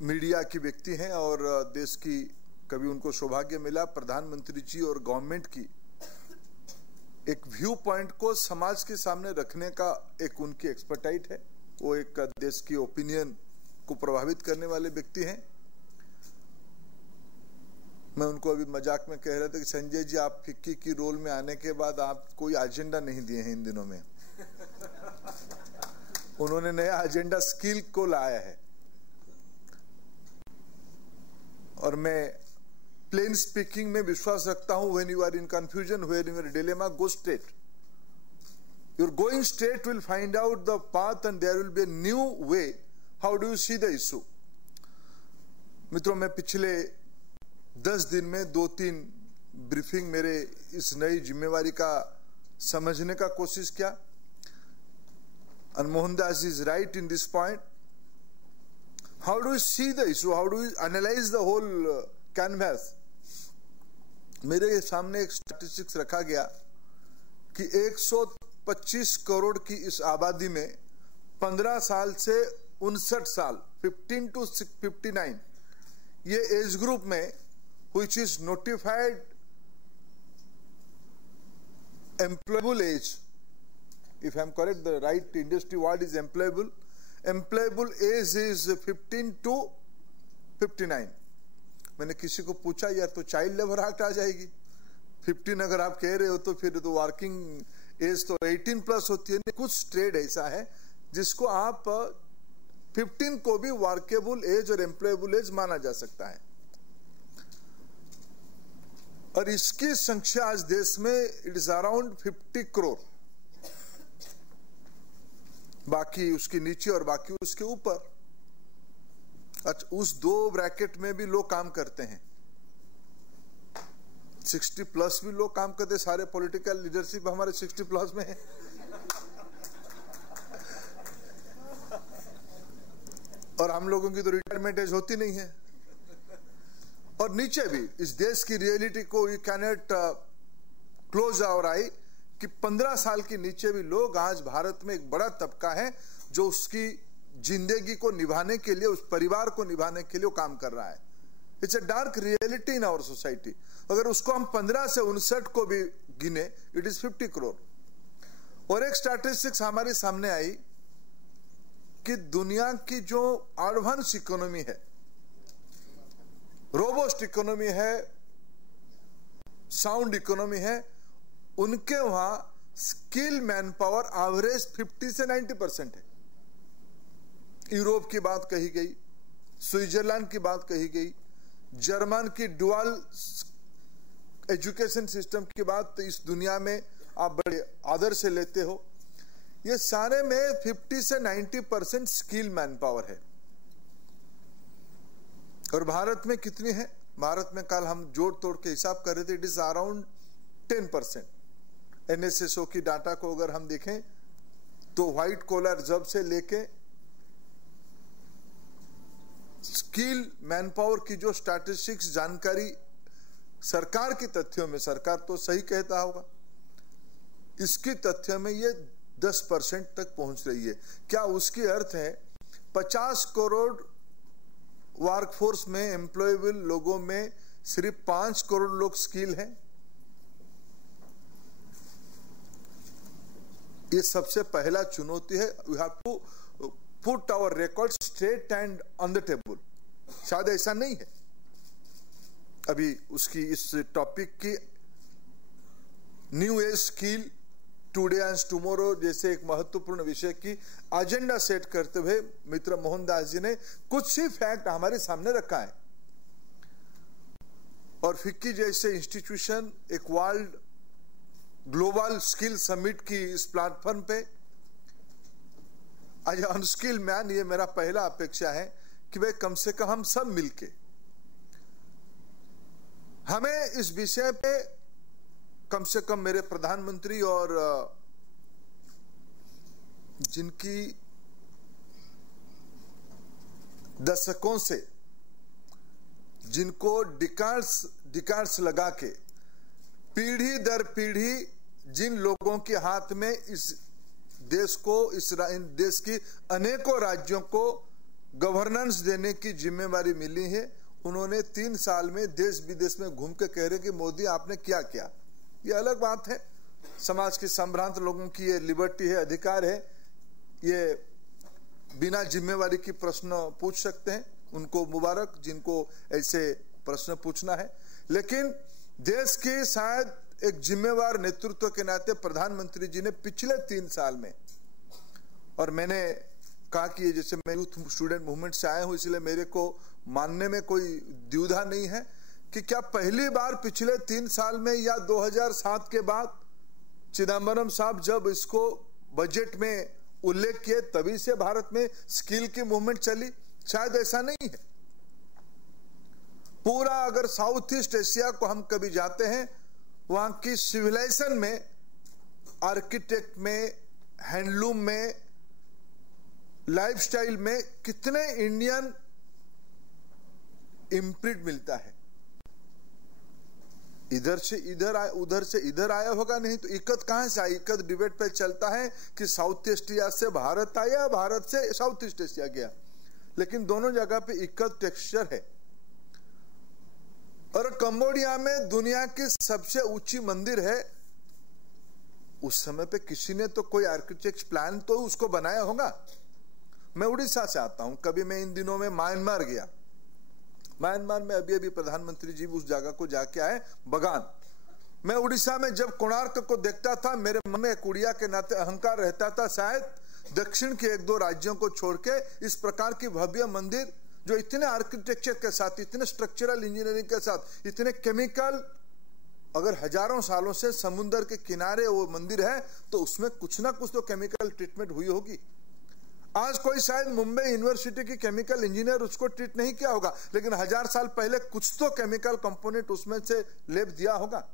मीडिया की व्यक्ति हैं और देश की कभी उनको सौभाग्य मिला प्रधानमंत्री जी और गवर्नमेंट की एक व्यू पॉइंट को समाज के सामने रखने का एक उनकी एक्सपर्टाइट है। वो एक देश की ओपिनियन को प्रभावित करने वाले व्यक्ति हैं। मैं उनको अभी मजाक में कह रहा था कि संजय जी, आप फिक्की की रोल में आने के बाद आप कोई एजेंडा नहीं दिए हैं इन दिनों में। उन्होंने नया एजेंडा स्किल को लाया है। और मैं प्लेन स्पीकिंग में विश्वास रखता हूं, when you are in confusion, when you are dilemma, go straight. You're going straight will find out the path and there will be a new way. How do you see the issue? मित्रों, मैं पिछले 10 दिन में 2-3 briefing मेरे इस नई जिम्मेवारी का समझने का कोशिश किया। And Mohandas is right in this point. How do you see the issue? How do you analyze the whole canvas? मेरे सामने एक स्टैटिस्टिक्स रखा गया कि 125 करोड़ की इस आबादी में 15 साल से 59 साल 15 to 59 ये एज ग्रुप में which is notified employable age, if I am correct, the right industry word is employable age is 15 to 59। मैंने किसी को पूछा, यार तो चाइल्ड लेबर एक्ट आ जाएगी। 15 अगर आप कह रहे हो तो फिर तो वर्किंग एज तो 18 प्लस होती है। कुछ ट्रेड ऐसा है जिसको आप 15 को भी वर्केबल एज और एम्प्लॉयबल एज माना जा सकता है। और इसकी संख्या आज देश में इट इज अराउंड 50 करोड़। बाकी उसके नीचे और बाकी उसके ऊपर। अच्छा, उस 2 ब्रैकेट में भी लोग काम करते हैं। 60 प्लस भी लोग काम करते हैं। सारे पॉलिटिकल लीडरशिप हमारे 60 प्लस में है। और हम लोगों की तो रिटायरमेंट एज होती नहीं है। और नीचे भी इस देश की रियलिटी को यू कैनॉट क्लोज आवर आई कि 15 साल के नीचे भी लोग, आज भारत में एक बड़ा तबका है जो उसकी जिंदगी को निभाने के लिए, उस परिवार को निभाने के लिए वो काम कर रहा है। It's a dark reality in our society. अगर उसको हम 15 से 59 को भी गिने, इट इज 50 करोड़। और एक स्टैटिस्टिक्स हमारे सामने आई कि दुनिया की जो एडवांस इकोनॉमी है, रोबोस्ट इकोनॉमी है, साउंड इकोनॉमी है, उनके वहां स्किल मैन पावर एवरेज 50 से 90% है। यूरोप की बात कही गई, स्विट्जरलैंड की बात कही गई, जर्मन की डुअल एजुकेशन सिस्टम की बात तो इस दुनिया में आप बड़े आदर से लेते हो। ये सारे में 50 से 90% स्किल मैन पावर है। और भारत में कितनी है? भारत में कल हम जोड़ तोड़ के हिसाब कर रहे थे, इट इज अराउंड 10%। एनएसएसओ की डाटा को अगर हम देखें तो व्हाइट कॉलर जॉब से लेके स्किल मैन पावर की जो स्टैटिस्टिक्स जानकारी सरकार की तथ्यों में, सरकार तो सही कहता होगा, इसकी तथ्यों में ये 10% तक पहुंच रही है। क्या उसकी अर्थ है 50 करोड़ वर्कफोर्स में एम्प्लॉयबल लोगों में सिर्फ 5 करोड़ लोग स्किल हैं? ये सबसे पहला चुनौती है। We have to put our record straight and on the table. शायद ऐसा नहीं है। अभी उसकी इस टॉपिक की new age skill today and tomorrow जैसे एक महत्वपूर्ण विषय की एजेंडा सेट करते हुए मित्र मोहनदास जी ने कुछ ही फैक्ट हमारे सामने रखा है। और फिक्की जैसे इंस्टीट्यूशन एक वर्ल्ड ग्लोबल स्किल समिट की इस प्लेटफॉर्म पे आज अनस्किल मैन, ये मेरा पहला अपेक्षा है कि भाई कम से कम हम सब मिलके हमें इस विषय पे कम से कम मेरे प्रधानमंत्री और जिनकी दशकों से, जिनको डिकार्ड्स लगा के पीढ़ी दर पीढ़ी जिन लोगों के हाथ में इस देश को, इस देश की अनेकों राज्यों को गवर्नेंस देने की जिम्मेवारी मिली है, उन्होंने 3 साल में देश विदेश में घूम के कह रहे कि मोदी आपने क्या किया। ये अलग बात है, समाज के संभ्रांत लोगों की ये लिबर्टी है, अधिकार है, ये बिना जिम्मेवारी की प्रश्न पूछ सकते हैं। उनको मुबारक जिनको ऐसे प्रश्न पूछना है। लेकिन देश की शायद एक जिम्मेवार नेतृत्व के नाते प्रधानमंत्री जी ने पिछले 3 साल में, और मैंने कहा कि ये जैसे मैं यूथ स्टूडेंट मूवमेंट से आया हूं इसलिए मेरे को मानने में कोई द्विधा नहीं है कि क्या पहली बार पिछले 3 साल में या 2007 के बाद चिदम्बरम साहब जब इसको बजट में उल्लेख किए तभी से भारत में स्किल की मूवमेंट चली? शायद ऐसा नहीं है। पूरा अगर साउथ ईस्ट एशिया को हम कभी जाते हैं, वहां की सिविलाइजेशन में, आर्किटेक्ट में, हैंडलूम में, लाइफस्टाइल में कितने इंडियन इम्प्रिंट मिलता है। इधर से इधर आया, उधर से इधर आया होगा, नहीं तो इक्कत कहां से आई? इक्कत डिबेट पे चलता है कि साउथ ईस्ट एशिया से भारत आया, भारत से साउथ ईस्ट एशिया गया, लेकिन दोनों जगह पे इक्कत टेक्सचर है। और कंबोडिया में दुनिया की सबसे ऊंची मंदिर है। उस समय पे किसी ने तो कोई आर्किटेक्ट प्लान तो उसको बनाया होगा। मैं उड़ीसा से आता हूं, कभी मैं इन दिनों में म्यांमार गया। म्यांमार में अभी अभी प्रधानमंत्री जी उस जगह को जाके आए, बगान। मैं उड़ीसा में जब कोणार्क को देखता था, मेरे मन में एक उड़िया के नाते अहंकार रहता था, शायद दक्षिण के 1-2 राज्यों को छोड़ के इस प्रकार की भव्य मंदिर जो इतने आर्किटेक्चर के साथ, इतने स्ट्रक्चरल इंजीनियरिंग के साथ, इतने केमिकल, अगर हजारों सालों से समुद्र के किनारे वो मंदिर है तो उसमें कुछ ना कुछ तो केमिकल ट्रीटमेंट हुई होगी। आज कोई शायद मुंबई यूनिवर्सिटी की केमिकल इंजीनियर उसको ट्रीट नहीं किया होगा, लेकिन 1000 साल पहले कुछ तो केमिकल कंपोनेंट उसमें से लेप दिया होगा।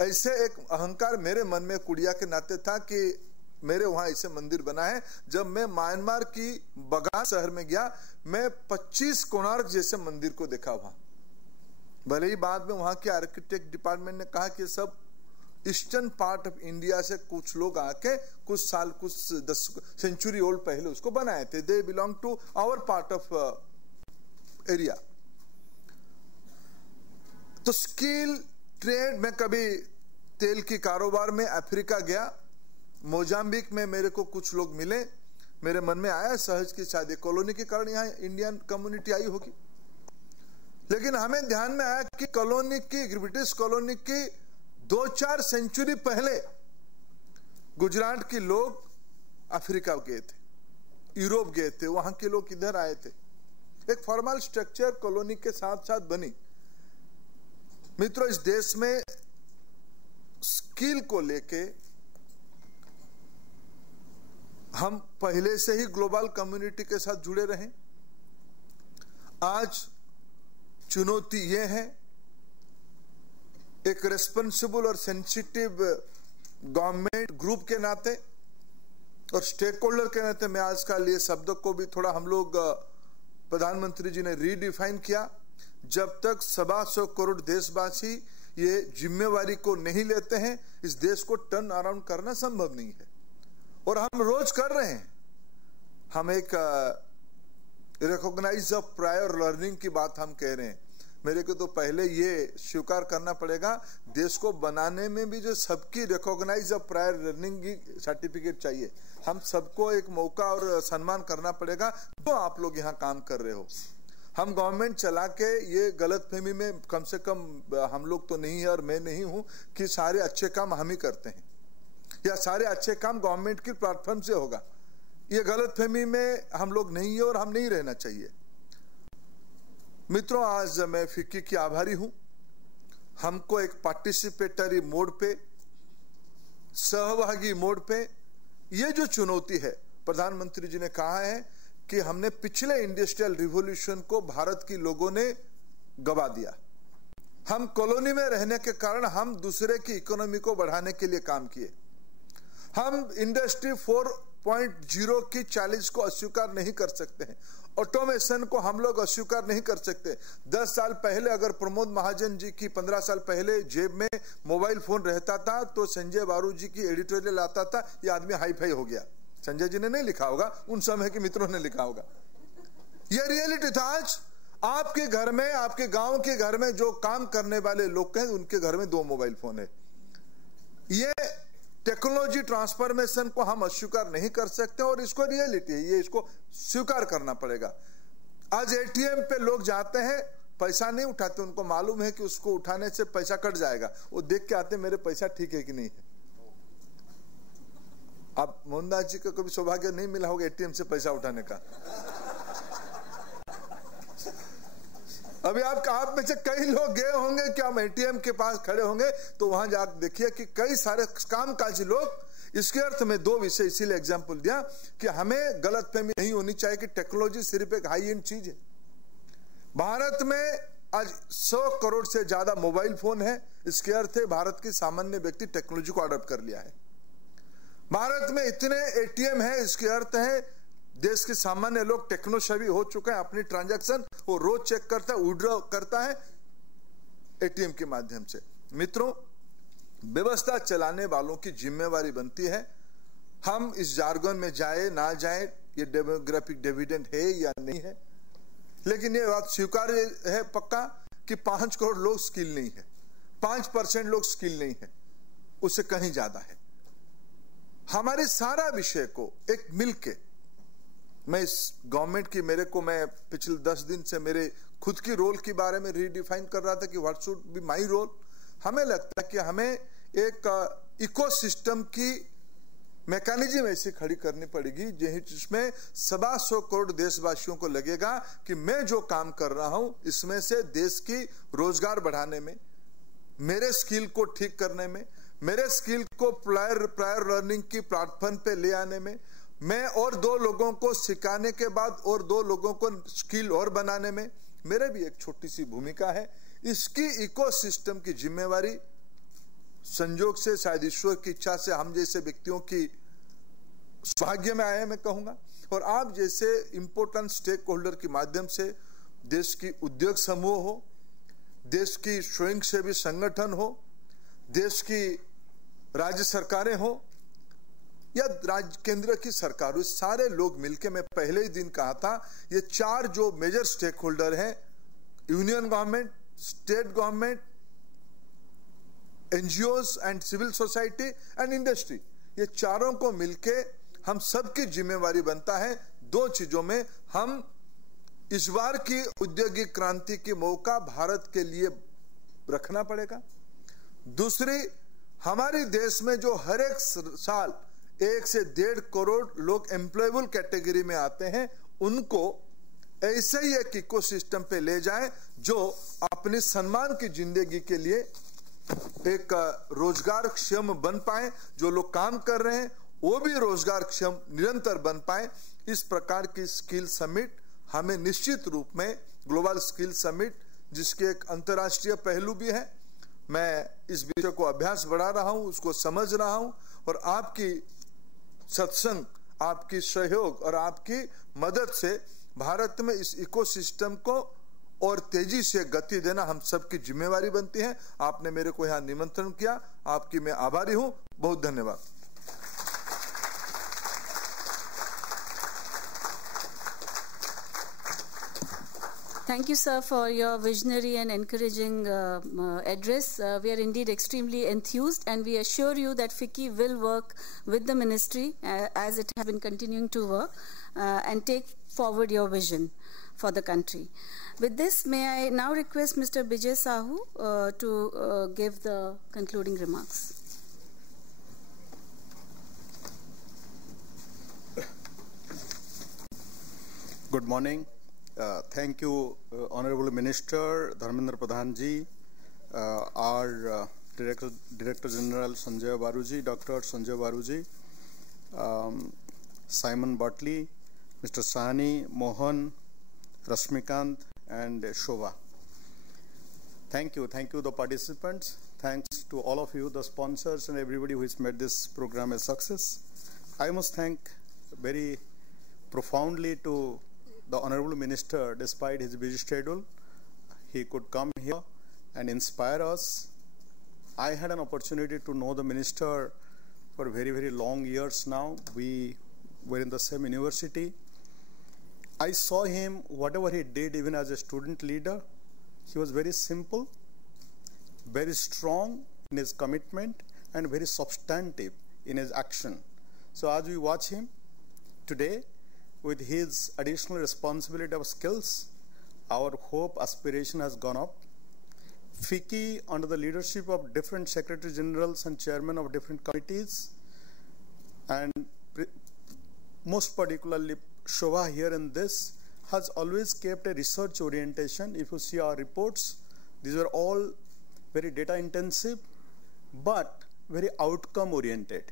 ऐसे एक अहंकार मेरे मन में कुड़िया के नाते था कि मेरे वहां ऐसे मंदिर बना है। जब मैं म्यांमार की बगान शहर में गया, मैं 25 कोणार्क जैसे मंदिर को देखा वहां। भले ही बाद में वहां के आर्किटेक्ट डिपार्टमेंट ने कहा कि सब ईस्टर्न पार्ट ऑफ इंडिया से कुछ लोग आके कुछ साल, कुछ 10 सेंचुरी ओल्ड पहले उसको बनाए थे. They belong to our part of area. तो स्किल ट्रेड में कभी तेल की कारोबार में अफ्रीका गया, मोजाम्बिक में मेरे को कुछ लोग मिले, मेरे मन में आया सहज की शायद कॉलोनी के कारण यहाँ इंडियन कम्युनिटी आई होगी. लेकिन हमें ध्यान में आया कि कॉलोनी की, ब्रिटिश कॉलोनी की 2-4 सेंचुरी पहले गुजरात के लोग अफ्रीका गए थे, यूरोप गए थे, वहां के लोग इधर आए थे. एक फॉर्मल स्ट्रक्चर कॉलोनी के साथ साथ बनी. मित्रों, इस देश में स्किल को लेके हम पहले से ही ग्लोबल कम्युनिटी के साथ जुड़े रहे. आज चुनौती यह है, एक रेस्पॉन्सिबल और सेंसिटिव गवर्नमेंट ग्रुप के नाते और स्टेक होल्डर के नाते, मैं आजकल ये शब्द को भी थोड़ा हम लोग, प्रधानमंत्री जी ने रीडिफाइन किया. जब तक 125 करोड़ देशवासी ये जिम्मेवारी को नहीं लेते हैं, इस देश को टर्न अराउंड करना संभव नहीं है. और हम रोज कर रहे हैं. हम एक रिकॉग्नाइज ऑफ प्रायर लर्निंग की बात हम कह रहे हैं. मेरे को तो पहले ये स्वीकार करना पड़ेगा, देश को बनाने में भी जो सबकी रिकॉग्नाइज ऑफ प्रायर लर्निंग की सर्टिफिकेट चाहिए. हम सबको एक मौका और सम्मान करना पड़ेगा जो आप लोग यहाँ काम कर रहे हो. हम गवर्नमेंट चला के ये गलतफहमी में कम से कम हम लोग तो नहीं है और मैं नहीं हूं कि सारे अच्छे काम हम ही करते हैं या सारे अच्छे काम गवर्नमेंट की प्लेटफॉर्म से होगा. ये गलतफहमी में हम लोग नहीं है और हम नहीं रहना चाहिए. मित्रों, आज मैं फिक्की की आभारी हूं. हमको एक पार्टिसिपेटरी मोड पे, सहभागी मोड पे ये जो चुनौती है, प्रधानमंत्री जी ने कहा है कि हमने पिछले इंडस्ट्रियल रिवॉल्यूशन को भारत की लोगों ने गवा दिया. हम कॉलोनी में रहने के कारण हम दूसरे की इकोनॉमी को बढ़ाने के लिए काम किए. हम इंडस्ट्री 4.0 की 40 को अस्वीकार नहीं कर सकते हैं. ऑटोमेशन को हम लोग अस्वीकार नहीं कर सकते. 10 साल पहले अगर प्रमोद महाजन जी की 15 साल पहले जेब में मोबाइल फोन रहता था तो संजय बारू जी की एडिटोरियल आता था, ये आदमी हाई फाई हो गया. संजय जी ने नहीं लिखा होगा, उन समय के मित्रों ने लिखा होगा. यह रियलिटी था. आज आपके घर में, आपके गांव के घर में जो काम करने वाले लोग हैं, उनके घर में 2 मोबाइल फोन है. ये टेक्नोलॉजी ट्रांसफॉर्मेशन को हम अस्वीकार नहीं कर सकते और इसको रियलिटी है, ये इसको स्वीकार करना पड़ेगा. आज एटीएम पे लोग जाते हैं, पैसा नहीं उठाते, उनको मालूम है कि उसको उठाने से पैसा कट जाएगा. वो देख के आते मेरे पैसा ठीक है कि नहीं है. आप मोहनदास जी को कभी सौभाग्य नहीं मिला होगा एटीएम से पैसा उठाने का. अभी आप में से कई लोग गए होंगे कि हम एटीएम के पास खड़े होंगे तो वहां जाकर देखिए कि कई सारे कामकाजी लोग. इसके अर्थ में 2 विषय इसीलिए एग्जांपल दिया कि हमें गलतफहमी नहीं होनी चाहिए कि टेक्नोलॉजी सिर्फ एक हाई एंड चीज है. भारत में आज 100 करोड़ से ज्यादा मोबाइल फोन है. इसके अर्थ है भारत की सामान्य व्यक्ति टेक्नोलॉजी को अडॉप्ट कर लिया है. भारत में इतने एटीएम है, इसके अर्थ है देश के सामान्य लोग टेक्नोसेवी हो चुके हैं. अपनी ट्रांजैक्शन वो रोज चेक करता है, विड्रॉ करता है एटीएम के माध्यम से. मित्रों, व्यवस्था चलाने वालों की जिम्मेवारी बनती है. हम इस जार्गन में जाए ना जाए, ये डेमोग्राफिक डिविडेंड है या नहीं है, लेकिन ये बात स्वीकार्य है पक्का कि 5 करोड़ लोग स्किल नहीं है, 5% लोग स्किल नहीं है, उससे कहीं ज्यादा है. हमारे सारा विषय को एक मिलके, मैं इस गवर्नमेंट की, मैं पिछले 10 दिन से मेरे खुद की रोल के बारे में रीडिफाइन कर रहा था कि what should be my role. हमें लगता है कि हमें एक इकोसिस्टम की मैकेनिज्म ऐसी खड़ी करनी पड़ेगी जिसमें 125 करोड़ देशवासियों को लगेगा कि मैं जो काम कर रहा हूं इसमें से देश की रोजगार बढ़ाने में, मेरे स्किल को ठीक करने में, मेरे स्किल को प्रायर लर्निंग की प्लेटफॉर्म पे ले आने में, मैं और 2 लोगों को सिखाने के बाद और 2 लोगों को स्किल और बनाने में मेरे भी एक छोटी सी भूमिका है. इसकी इकोसिस्टम की जिम्मेवारी संजोग से, शायद ईश्वर की इच्छा से, हम जैसे व्यक्तियों की सौभाग्य में आए, मैं कहूंगा, और आप जैसे इंपोर्टेंट स्टेक होल्डर के माध्यम से देश की उद्योग समूह हो, देश की स्वयंसेवी संगठन हो, देश की राज्य सरकारें हो या राज्य केंद्र की सरकार, सारे लोग मिलके, मैं पहले ही दिन कहा था, ये 4 जो मेजर स्टेक होल्डर हैं, union government, state government, NGOs and civil society and industry, ये चारों को मिलके हम सबकी जिम्मेवारी बनता है 2 चीजों में। हम इस बार की औद्योगिक क्रांति की मौका भारत के लिए रखना पड़ेगा। दूसरी, हमारे देश में जो हर एक साल 1 से 1.5 करोड़ लोग एम्प्लॉयबल कैटेगरी में आते हैं, उनको ऐसे ही एक इकोसिस्टम पे ले जाएं जो अपनी सम्मान की जिंदगी के लिए एक रोजगार क्षम बन पाए। जो लोग काम कर रहे हैं वो भी रोजगार क्षम निरंतर बन पाए। इस प्रकार की स्किल समिट हमें निश्चित रूप में, ग्लोबल स्किल समिट जिसके एक अंतर्राष्ट्रीय पहलू भी है, मैं इस विषय को अभ्यास बढ़ा रहा हूं, उसको समझ रहा हूं, और आपकी सत्संग, आपकी सहयोग और आपकी मदद से भारत में इस इकोसिस्टम को और तेजी से गति देना हम सबकी जिम्मेवारी बनती है। आपने मेरे को यहाँ निमंत्रण किया, आपकी मैं आभारी हूं। बहुत धन्यवाद। Thank you, sir, for your visionary and encouraging address. We are indeed extremely enthused, and we assure you that FICCI will work with the ministry as it has been continuing to work and take forward your vision for the country. With this, may I now request Mr. Bijay Sahu to give the concluding remarks. Good morning. Thank you, Honorable Minister Dharmendra Pradhan ji, our Director General Sanjay Baru ji, Dr. Sanjay Baru ji, Simon Bartley, Mr. Sahni, Mohan, Rashmikant, and Shobha. Thank you, the participants. Thanks to all of you, the sponsors, and everybody who has made this program a success. I must thank very profoundly to the Honorable Minister. Despite his busy schedule, he could come here and inspire us. I had an opportunity to know the Minister for very, very long years now. We were in the same university. I saw him, whatever he did, even as a student leader, he was very simple, very strong in his commitment, and very substantive in his action. So as we watch him today, with his additional responsibility of skills, our hope, aspiration has gone up. FICCI, under the leadership of different Secretary Generals and Chairmen of different committees, and most particularly Shobha here in this, has always kept a research orientation. If you see our reports, these are all very data intensive, but very outcome oriented.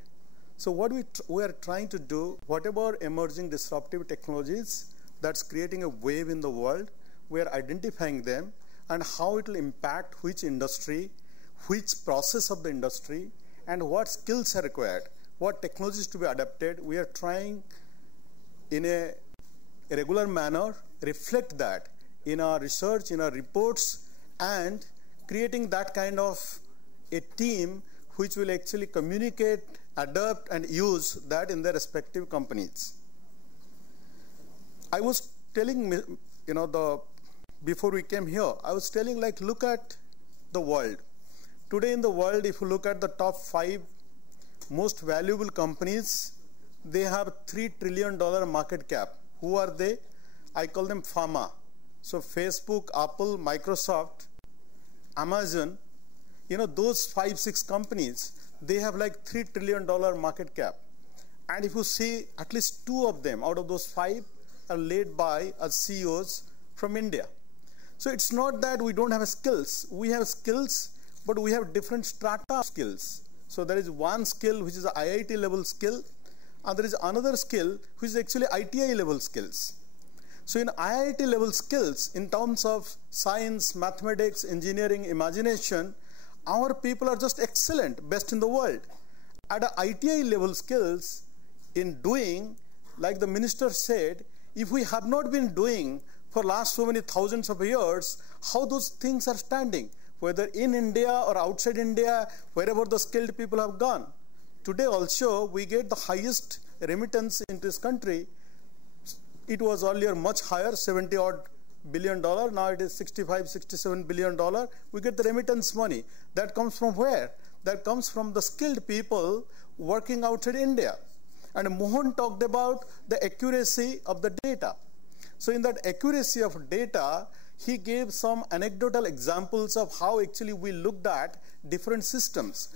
So what we are trying to do, whatever emerging disruptive technologies that's creating a wave in the world, we are identifying them and how it will impact which industry, which process of the industry, and what skills are required, what technologies to be adapted. We are trying in a regular manner reflect that in our research, in our reports, and creating that kind of a team which will actually communicate, adapt, and use that in their respective companies. I was telling, before we came here, I was telling, like, look at the world. Today in the world, if you look at the top 5 most valuable companies, they have $3 trillion market cap. Who are they? I call them pharma. So Facebook, Apple, Microsoft, Amazon, those 5-6 companies, they have like $3 trillion market cap. And if you see, at least 2 of them out of those 5 are led by CEOs from India. So it's not that we don't have skills. We have skills, but we have different strata of skills. So there is one skill which is an IIT level skill, and there is another skill which is actually ITI level skills. So in IIT level skills, in terms of science, mathematics, engineering, imagination, our people are just excellent, best in the world. At a ITI level skills, in doing, like the minister said, if we have not been doing for last so many thousands of years, how those things are standing? whether in India or outside India, wherever the skilled people have gone. Today also, we get the highest remittance in this country. It was earlier much higher, $70-odd billion. Now it is $65-67 billion. We get the remittance money. That comes from where? That comes from the skilled people working outside India. And Mohan talked about the accuracy of the data. So in that accuracy of data, he gave some anecdotal examples of how actually we looked at different systems.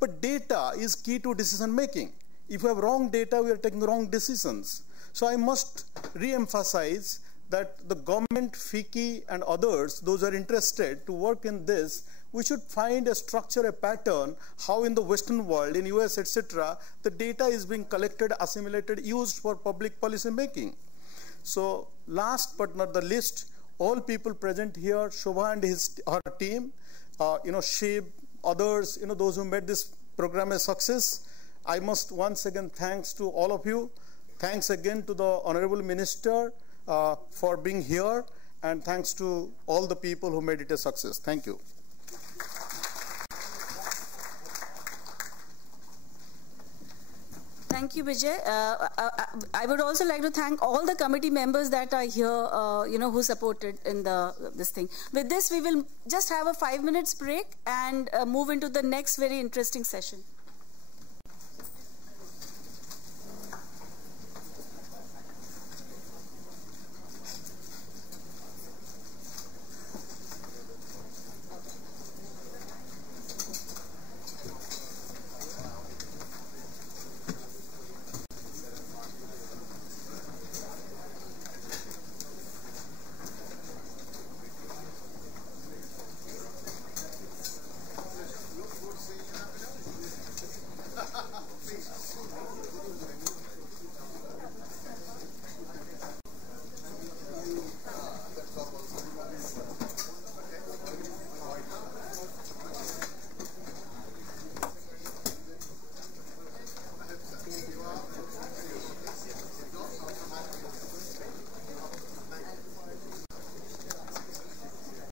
But data is key to decision making. If we have wrong data, we are taking wrong decisions. So I must re-emphasize that the government, FICCI, and others, those who are interested to work in this, we should find a structure, a pattern, how in the Western world, in US, etc., the data is being collected, assimilated, used for public policy making. So last but not the least, all people present here, Shobha and her team, Shib, others, those who made this program a success. I must once again thanks to all of you. Thanks again to the Honorable Minister for being here, and thanks to all the people who made it a success. Thank you. Thank you, Vijay. I would also like to thank all the committee members that are here, who supported in this thing. With this, we will just have a 5 minutes break and move into the next very interesting session.